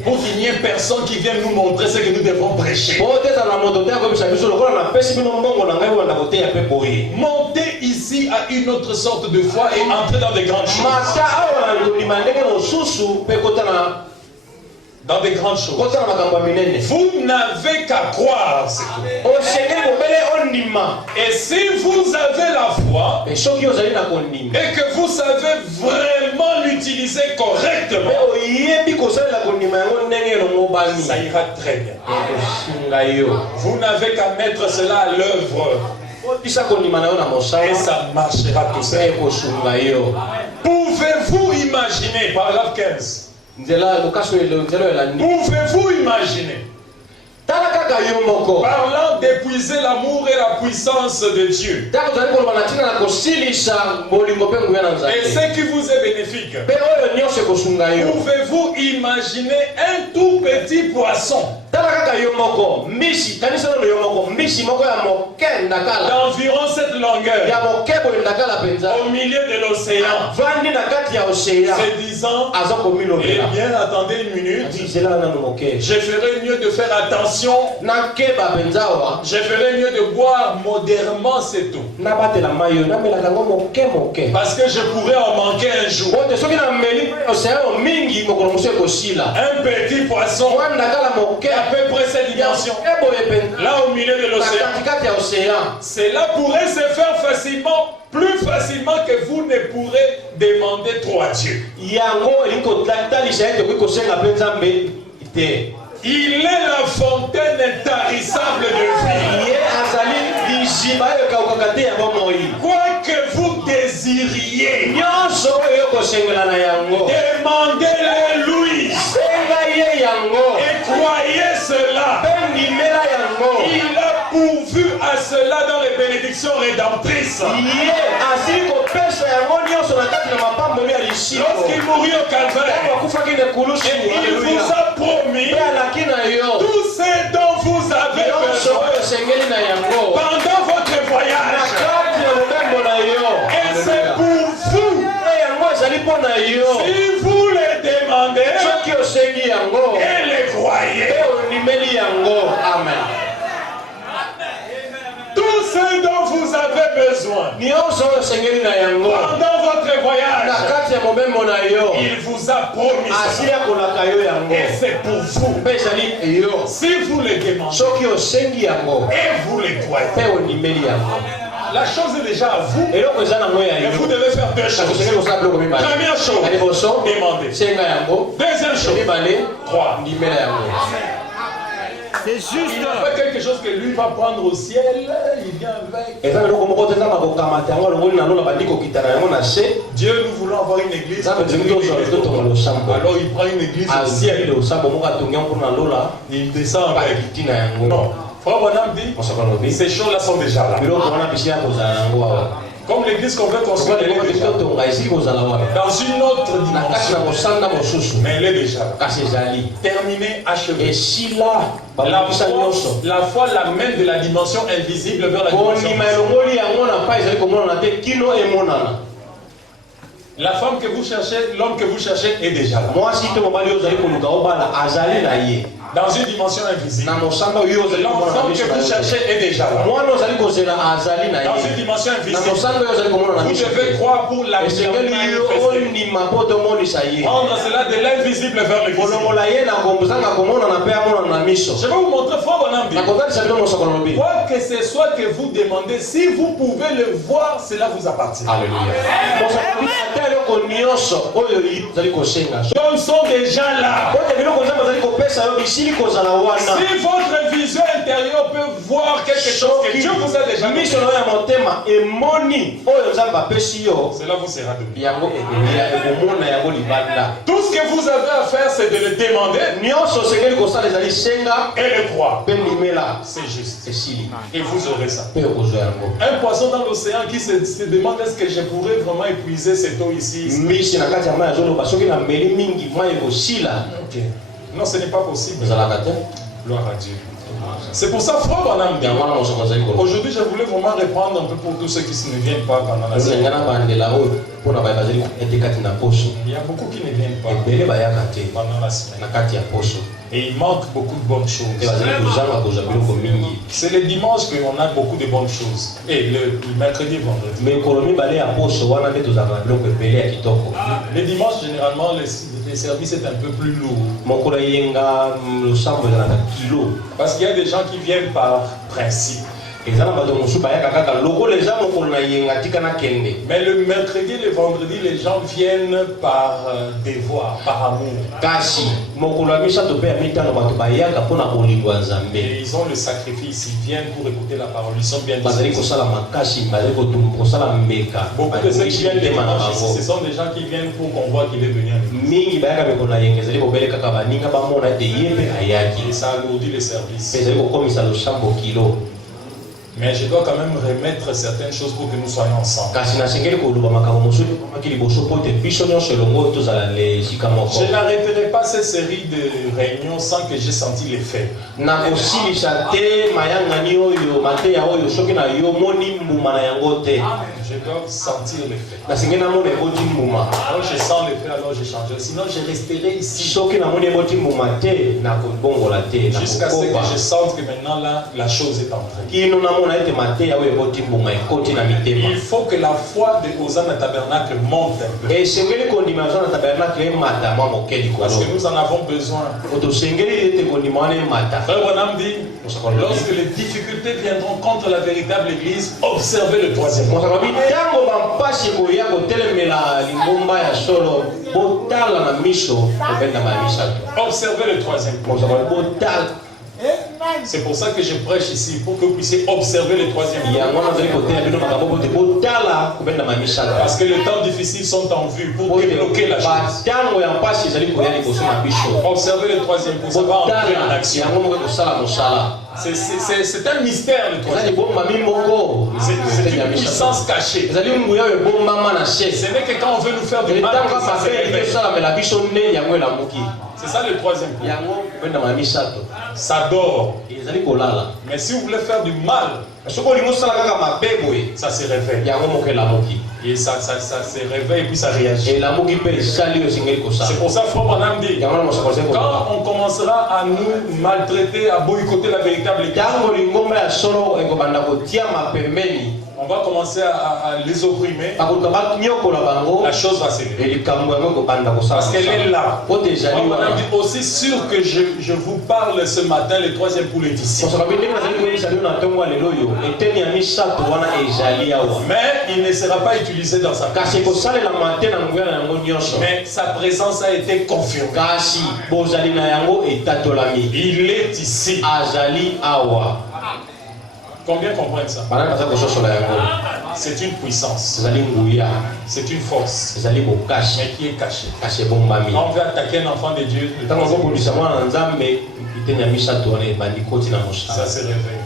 Pour qu'il n'y ait personne qui vienne nous montrer ce que nous devons prêcher. Montez ici à une autre sorte de foi et entrez dans de grandes choses. Dans des grandes choses. Vous n'avez qu'à croire. Et si vous avez la foi et que vous savez vraiment l'utiliser correctement, ça ira très bien. Vous n'avez qu'à mettre cela à l'œuvre et ça marchera tout seul. Pouvez-vous imaginer, paragraphe 15, pouvez-vous imaginer, parlant d'épuiser l'amour et la puissance de Dieu, et ce qui vous est bénéfique, pouvez-vous imaginer un tout petit poisson d'environ cette longueur au milieu de l'océan, se disant, eh bien attendez une minute, je ferai mieux de faire attention, je ferai mieux de boire modérément cette eau, parce que je pourrais en manquer un jour. Un petit poisson à peu près cette dimension, là au milieu de l'océan, cela pourrait se faire facilement, plus facilement que vous ne pourrez demander trop à Dieu. Il est la fontaine intarissable de vie. Quoi que vous désiriez, demandez-le lui. Et croyez cela. Il a pourvu à cela dans les bénédictions rédemptrices. Lorsqu'il mourut au calvaire, il vous a promis tout ce dont vous avez besoin pendant votre voyage. Et c'est pour vous. Si vous les demandez et les croyez, Amen. tout ce dont vous avez besoin pendant votre voyage, il vous a promis cela. Et c'est pour vous. Si vous les demandez et vous les croyez, la chose est déjà à vous. Et vous devez faire deux choses. Première chose, demandez. Deuxième chose, croire. C'est juste. Il a fait quelque chose que lui va prendre au ciel. Il vient avec. Dieu, nous voulons avoir une église. Alors il prend une église au ciel. Il descend avec. Non. Frère Bonham dit, ces choses-là sont déjà là. Comme l'église qu'on veut construire, elle est déjà dans une autre dimension. Mais elle est déjà là. Terminée, achevée. La foi l'amène de la dimension invisible vers la dimension visible. La femme que vous cherchez, l'homme que vous cherchez est déjà là. Dans une dimension invisible. L'enfant que vous cherchez est déjà là. Dans une dimension invisible. Vous devez croire pour la prendre cela de l'invisible vers le visible. Je vais vous montrer fort un ambiance. Quoi que ce soit que vous demandez, si vous pouvez le voir, cela vous appartient. Alléluia. Ils sont déjà là. Si votre vision intérieure peut voir quelque chose que Dieu vous a déjà donné, cela vous sera donné. Tout ce que vous avez à faire, c'est de le demander et le croire. C'est juste. Et vous aurez ça. Un poisson dans l'océan qui se demande est-ce que je pourrais vraiment épuiser cette eau ici. Okay. Non, ce n'est pas possible. Gloire à Dieu. C'est pour ça, frère Bonham, aujourd'hui, je voulais vraiment répondre un peu pour tous ceux qui ne viennent pas pendant la semaine. Il y a beaucoup qui ne viennent pas pendant la semaine. Et il manque beaucoup de bonnes choses. C'est le dimanche qu'on a beaucoup de bonnes choses. Et le mercredi et vendredi. Le dimanche, généralement, le service est un peu plus lourd. Parce qu'il y a des gens qui viennent par principe. Mais le mercredi et le vendredi, les gens viennent par devoir, par amour. Et ils ont le sacrifice, ils viennent pour écouter la parole, ils sont bien disposés. Beaucoup de ceux qui viennent les dimanches, ce sont des gens qui viennent pour qu'on voit qu'il est venu. Et ça alourdit le service. Mais je dois quand même remettre certaines choses pour que nous soyons ensemble. Je n'arrêterai pas cette série de réunions sans que j'ai senti l'effet. Je dois sentir l'effet. Alors je sens l'effet, alors je changerai. Sinon je resterai ici. Jusqu'à ce que je sente que maintenant là, la chose est entrée. Il faut que la foi de Hosanna Tabernacle monte un peu. Parce que nous en avons besoin. Frère Branham dit, lorsque les difficultés viendront contre la véritable église, observez le troisième point. Observez le troisième point. C'est pour ça que je prêche ici, pour que vous puissiez observer le troisième point. Parce que les temps difficiles sont en vue pour débloquer la chose. Observez le troisième point, ça va entrer en action. C'est un mystère le troisième point. C'est une puissance cachée. Ce n'est que quand on veut nous faire du mal que ça se révèle. C'est ça le troisième point. Ça dort. Mais si vous voulez faire du mal, ça se réveille. Et ça se réveille et puis ça réagit. C'est pour ça que Frère Branham dit, quand on commencera à nous maltraiter, à boycotter la véritable église, on va commencer à les opprimer, la chose va s'élever. Parce qu'elle est là. Aussi sûr que je vous parle ce matin, le troisième poulet est ici. Mais il ne sera pas utilisé dans sa présence. Mais sa présence a été confirmée. Il est ici. Combien comprennent ça? C'est une puissance. C'est une force. Mais qui est cachée. Quand on veut attaquer un enfant de Dieu, ça se réveille.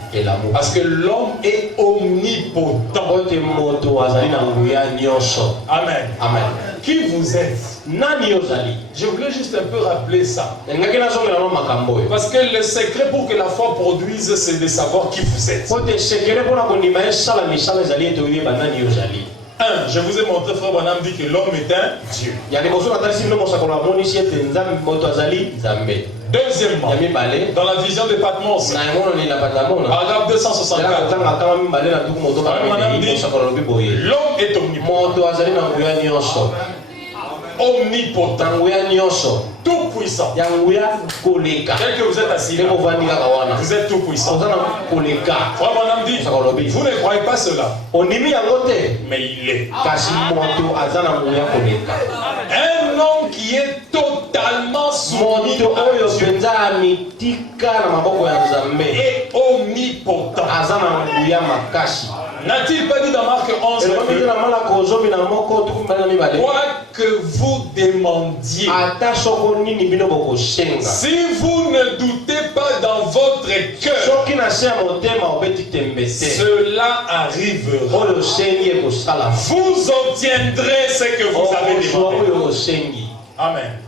Parce que l'homme est omnipotent. Amen. Qui vous êtes? Je voulais juste un peu rappeler ça. Parce que le secret pour que la foi produise, c'est de savoir qui vous êtes. Je vous ai montré, Frère Branham dit que l'homme est un Dieu. Deuxièmement, dans la vision de Patmos, paragraphe 264, Frère Branham dit l'homme est omnipotent. Tout puissant. Tel que vous êtes assis là, vous êtes tout puissant. Frère Branham dit, vous ne croyez pas cela, mais il est. Un homme qui est totalement soumis à Dieu et omnipotent. N'a-t-il pas dit dans Marc 11, quoi que vous demandiez, si vous ne doutez pas dans votre cœur, cela arrivera. Vous obtiendrez ce que vous avez demandé. Amen.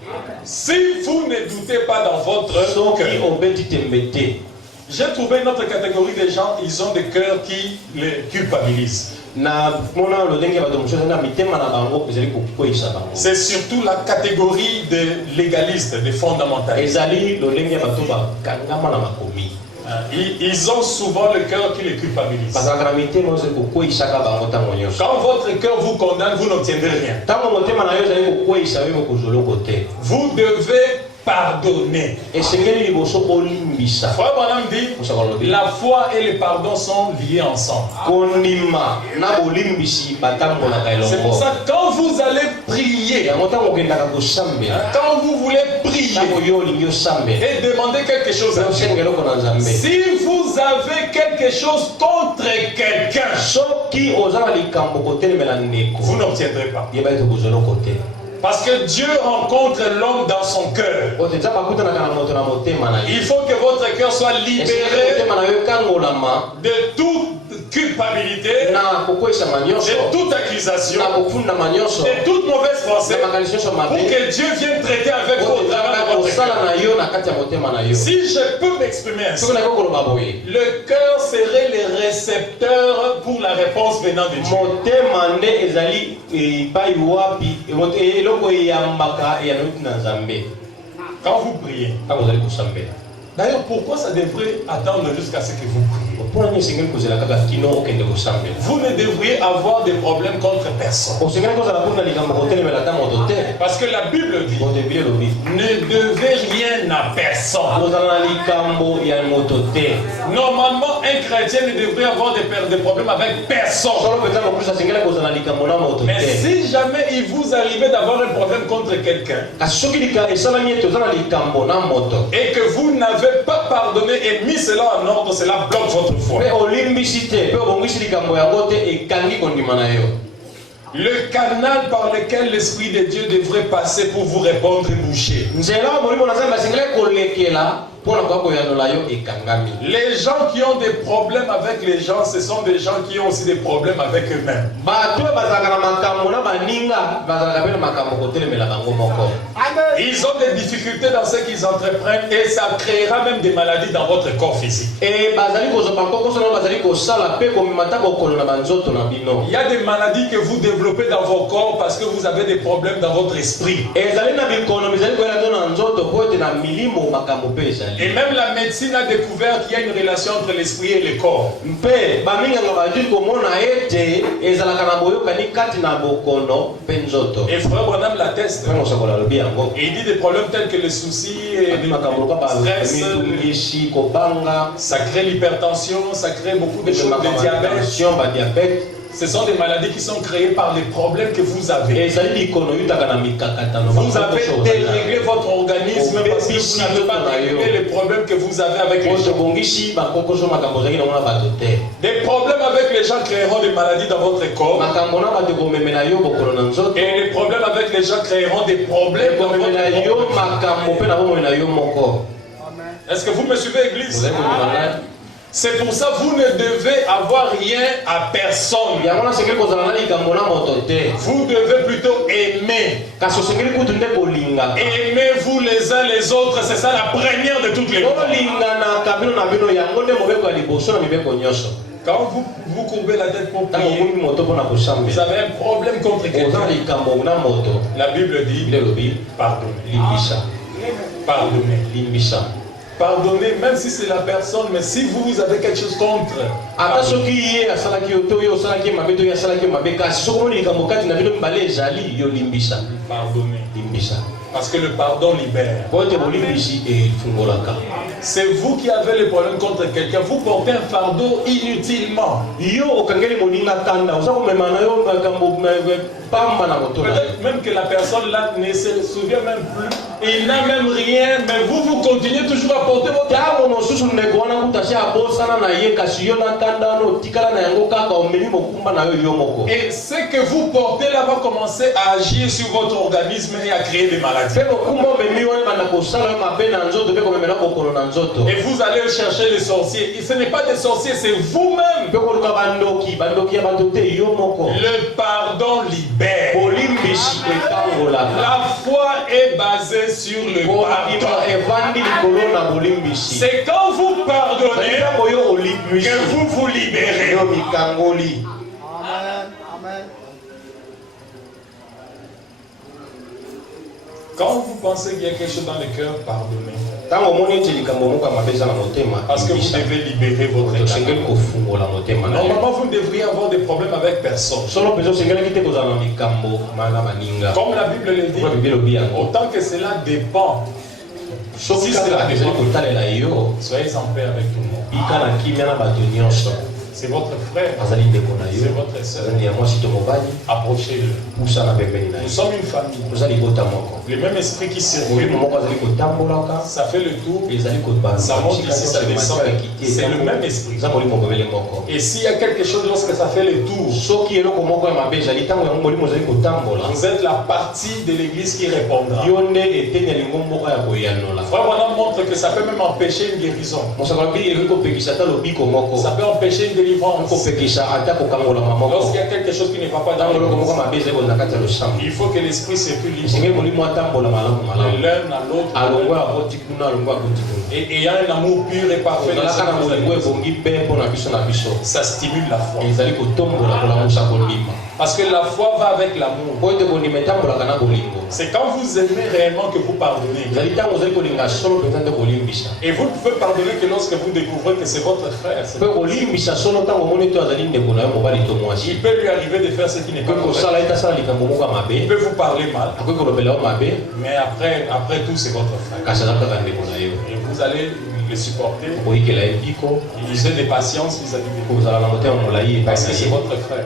Si vous ne doutez pas dans votre cœur, j'ai trouvé une autre catégorie de gens, ils ont des cœurs qui les culpabilisent. C'est surtout la catégorie des légalistes, des fondamentalistes. Ils ont souvent le cœur qui les culpabilise. Quand votre cœur vous condamne, vous n'obtiendrez rien. Vous devez pardonner. Frère Branham dit, la foi et le pardon sont liés ensemble. C'est pour ça que quand vous allez prier, quand vous voulez prier et demander quelque chose à Dieu, si vous avez quelque chose contre quelqu'un, vous n'obtiendrez pas. Parce que Dieu rencontre l'homme dans son cœur. Il faut que votre cœur soit libéré de toute culpabilité, de toute accusation, de toute mauvaise pensée, pour que Dieu vienne traiter avec vous au travers de votre cœur. Si je peux m'exprimer ainsi, le cœur serait le récepteur pour la réponse venant de Dieu. Quand vous priez, d'ailleurs, pourquoi ça devrait attendre jusqu'à ce que vous priez? Vous ne devriez avoir des problèmes contre personne. Parce que la Bible dit, ne devez rien à personne. Normalement, un chrétien ne devrait avoir des problèmes avec personne. Mais si jamais il vous arrivait d'avoir un problème contre quelqu'un, et que vous n'avez pas pardonné et mis cela en ordre, cela bloque votre foi. Le canal par lequel l'Esprit de Dieu devrait passer pour vous répondre est bouché. Les gens qui ont des problèmes avec les gens, ce sont des gens qui ont aussi des problèmes avec eux-mêmes. Ils ont des difficultés dans ce qu'ils entreprennent et ça créera même des maladies dans votre corps physique. Il y a des maladies que vous développez dans vos corps parce que vous avez des problèmes dans votre esprit. Et même la médecine a découvert qu'il y a une relation entre l'esprit et le corps. Et Frère Branham l'atteste. Et il dit des problèmes tels que le souci et le stress, ça crée l'hypertension, ça crée beaucoup de choses, de diabète. Ce sont des maladies qui sont créées par les problèmes que vous avez. Vous avez déréglé votre organisme parce que vous n'avez pas réglé les problèmes que vous avez avec les gens. Des problèmes avec les gens créeront des maladies dans votre corps. Et les problèmes avec les gens créeront des problèmes dans votre corps. Est-ce que vous me suivez, Église? C'est pour ça que vous ne devez avoir rien à personne. Vous devez plutôt aimer. Aimez-vous les uns les autres, c'est ça la première de toutes les choses. Quand vous courbez la tête pour prier, vous avez un problème contre quelqu'un. La Bible dit pardonnez. Pardonnez. Pardonnez, même si c'est la personne, mais si vous avez quelque chose contre. Pardonnez. Parce que le pardon libère. C'est vous qui avez le problème contre quelqu'un. Vous portez un fardeau inutilement. Peut-être même que la personne là ne se souvient même plus. Il n'a même rien, mais vous continuez toujours à porter votre fardeau. Et ce que vous portez là va commencer à agir sur votre organisme et à créer des maladies. Et vous allez chercher les sorciers. Et ce n'est pas des sorciers, c'est vous-même. Le pardon libère. La foi est basée sur le pardon. C'est quand vous pardonnez que vous vous libérez. Quand vous pensez qu'il y a quelque chose dans le cœur, pardonnez. Parce que vous devez libérer votre cœur. Normalement, vous ne devriez avoir des problèmes avec personne. Comme la Bible le dit, autant que cela dépend. Si cela dépend, soyez en paix avec tout le monde. C'est votre frère, c'est votre soeur. Approchez-le. Nous sommes une famille. Le même esprit qui circule, ça fait le tour, ça monte ici, ça descend. C'est le même esprit. Et s'il y a quelque chose lorsque ça fait le tour, vous êtes la partie de l'église qui répondra. Frère Branham montre que ça peut même empêcher une guérison. Ça peut empêcher une délivrance. Lorsqu'il y a quelque chose qui ne va pas dans l'église, il faut que l'esprit circule librement. De l'un à l'autre. Et ayant un amour pur et parfait, ça stimule la foi. Parce que la foi va avec l'amour. C'est quand vous aimez réellement que vous pardonnez. Et vous ne pouvez pardonner que lorsque vous découvrez que c'est votre frère. Il peut lui arriver de faire ce qui n'est pas correct. Il peut vous parler mal. Mais après tout, c'est votre frère. Et vous allez le supporter. Usez de patience vis-à-vis de vous. Parce que c'est votre frère.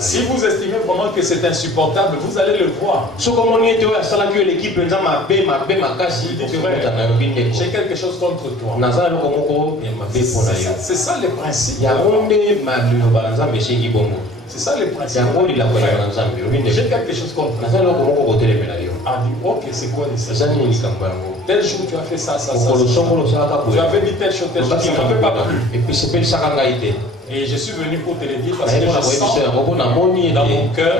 Si vous estimez vraiment que c'est insupportable, vous allez le voir. J'ai quelque chose contre toi. C'est ça le principe. C'est ça le principe. J'ai quelque chose contre toi. Ah, ok, c'est quoi ça? Tel jour tu as fait ça. Tu avais dit telle chose, ça ne peut pas plus. Et je suis venu pour te le dire parce que je sens dans mon cœur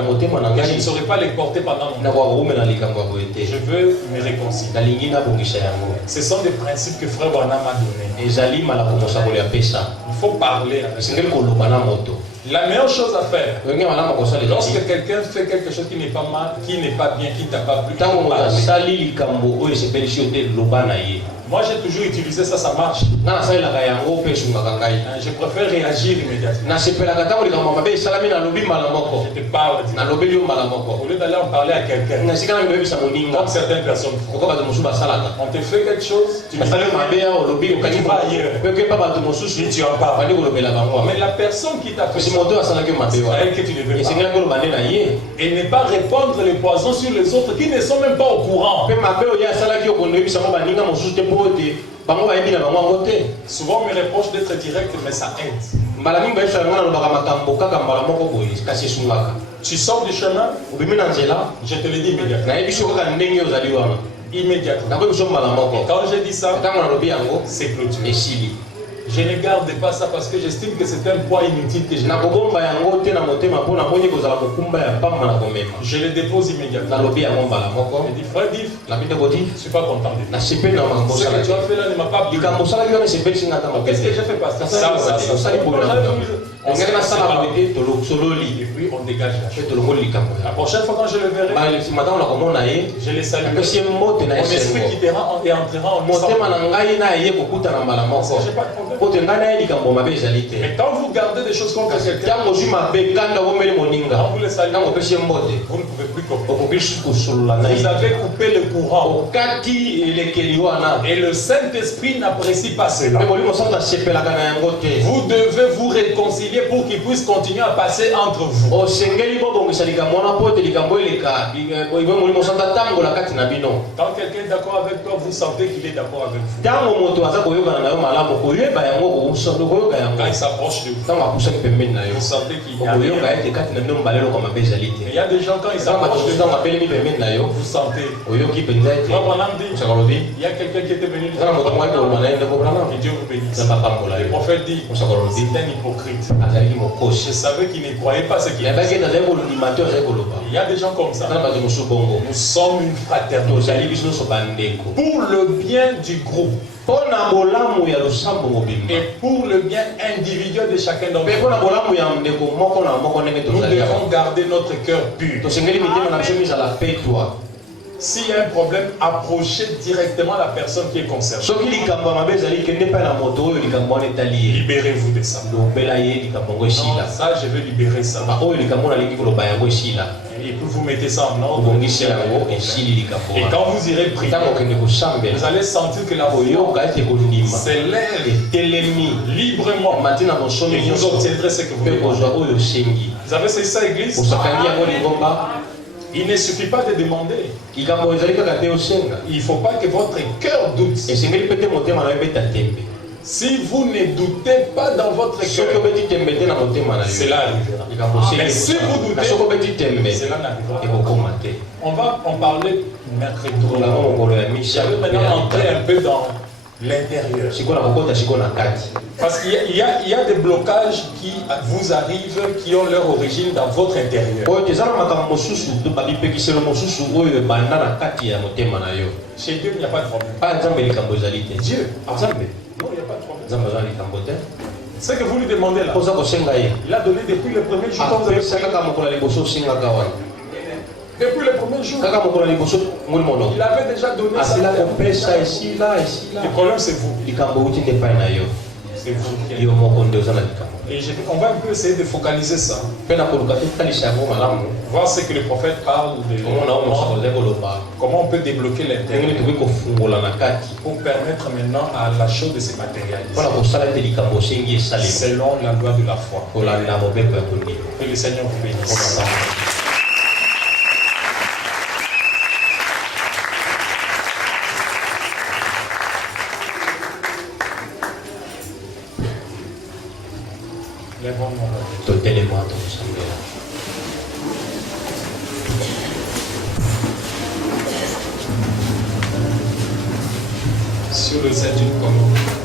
que je ne saurais pas les porter pendant mon temps. Je veux me réconcilier. Ce sont des principes que Frère Branham m'a donnés. Il faut parler avec lui. La meilleure chose à faire, lorsque quelqu'un fait quelque chose qui n'est pas mal, qui n'est pas bien, qui ne t'a pas plu, moi j'ai toujours utilisé ça, ça marche. Je préfère réagir immédiatement. Je te parle. Au lieu d'aller en parler à quelqu'un, comme certaines personnes font. On te fait quelque chose, tu vas ailleurs. Tu en parles. Mais la personne qui t'a fait ça, c'est à elle que tu devais parler. Et ne pas répandre les poisons sur les autres qui ne sont même pas au courant. Souvent on me reproche d'être direct, mais ça aide. Tu sors du chemin, je te le dis immédiatement. Immédiatement. Et quand je dis ça, c'est clôturé. Je ne garde pas ça parce que j'estime que c'est un poids inutile que je n'ai. Je le dépose immédiatement. Je dis, frère Div, je ne suis pas content de toi. Ce que tu as fait là ne m'a pas plu. Qu'est-ce que j'ai fait, pasteur? Ça. Et puis on dégage la chose. La prochaine fois quand je le verrai, je le salue. Mon esprit quittera et entrera en nous. J'ai pas de problème. Mais quand vous gardez des choses contre quelqu'un, quand vous le saluez, vous ne pouvez plus comprendre. Vous avez coupé le courant. Et le Saint-Esprit n'apprécie pas cela. Vous devez vous réconcilier pour qu'il puisse continuer à passer entre vous. Quand quelqu'un est d'accord avec toi, vous sentez qu'il est d'accord avec vous. Quand il s'approche de vous, vous sentez qu'il y a rien. Il y a des gens quand ils s'approchent de vous, vous sentez. Il y a quelqu'un qui était venu dire que Dieu vous bénisse. Le prophète dit, c'est un hypocrite. Je savais qu'il ne croyait pas ce qu'il disait. Il y a des gens comme ça. Nous sommes une fraternité pour le bien du groupe et pour le bien individuel de chacun d'entre nous. Nous devons garder notre cœur pur. S'il y a un problème, approchez directement la personne qui est concernée. Libérez-vous de ça. Non, ça, je veux libérer ça. Et puis vous mettez ça en ordre. Et quand vous irez prier, vous allez sentir que la foi s'élève librement. Et vous obtiendrez ce que vous voulez. Vous avez saisi ça, église? Il ne suffit pas de demander. Il ne faut pas que votre cœur doute. Si vous ne doutez pas dans votre cœur, cela arrivera. Mais si vous doutez, cela n'arrivera pas. On va en parler mercredi. Je vais maintenant entrer un peu l'intérieur. Parce qu'il y a des blocages qui vous arrivent, qui ont leur origine dans votre intérieur. Chez Dieu, il n'y a pas de problème. Dieu. Non, il n'y a pas de problème. Ce que vous lui demandez là, il a donné depuis le premier jour quand vous avez prié. Depuis le premier jour, il avait déjà donné ça. Le problème, c'est vous. C'est vous. Et on va un peu essayer de focaliser ça. Voir ce que le prophète parle de comment on peut débloquer l'intérieur pour permettre maintenant à la chose de se matérialiser selon la loi de la foi. Que le Seigneur vous bénisse. Sur le sein d'une colonne.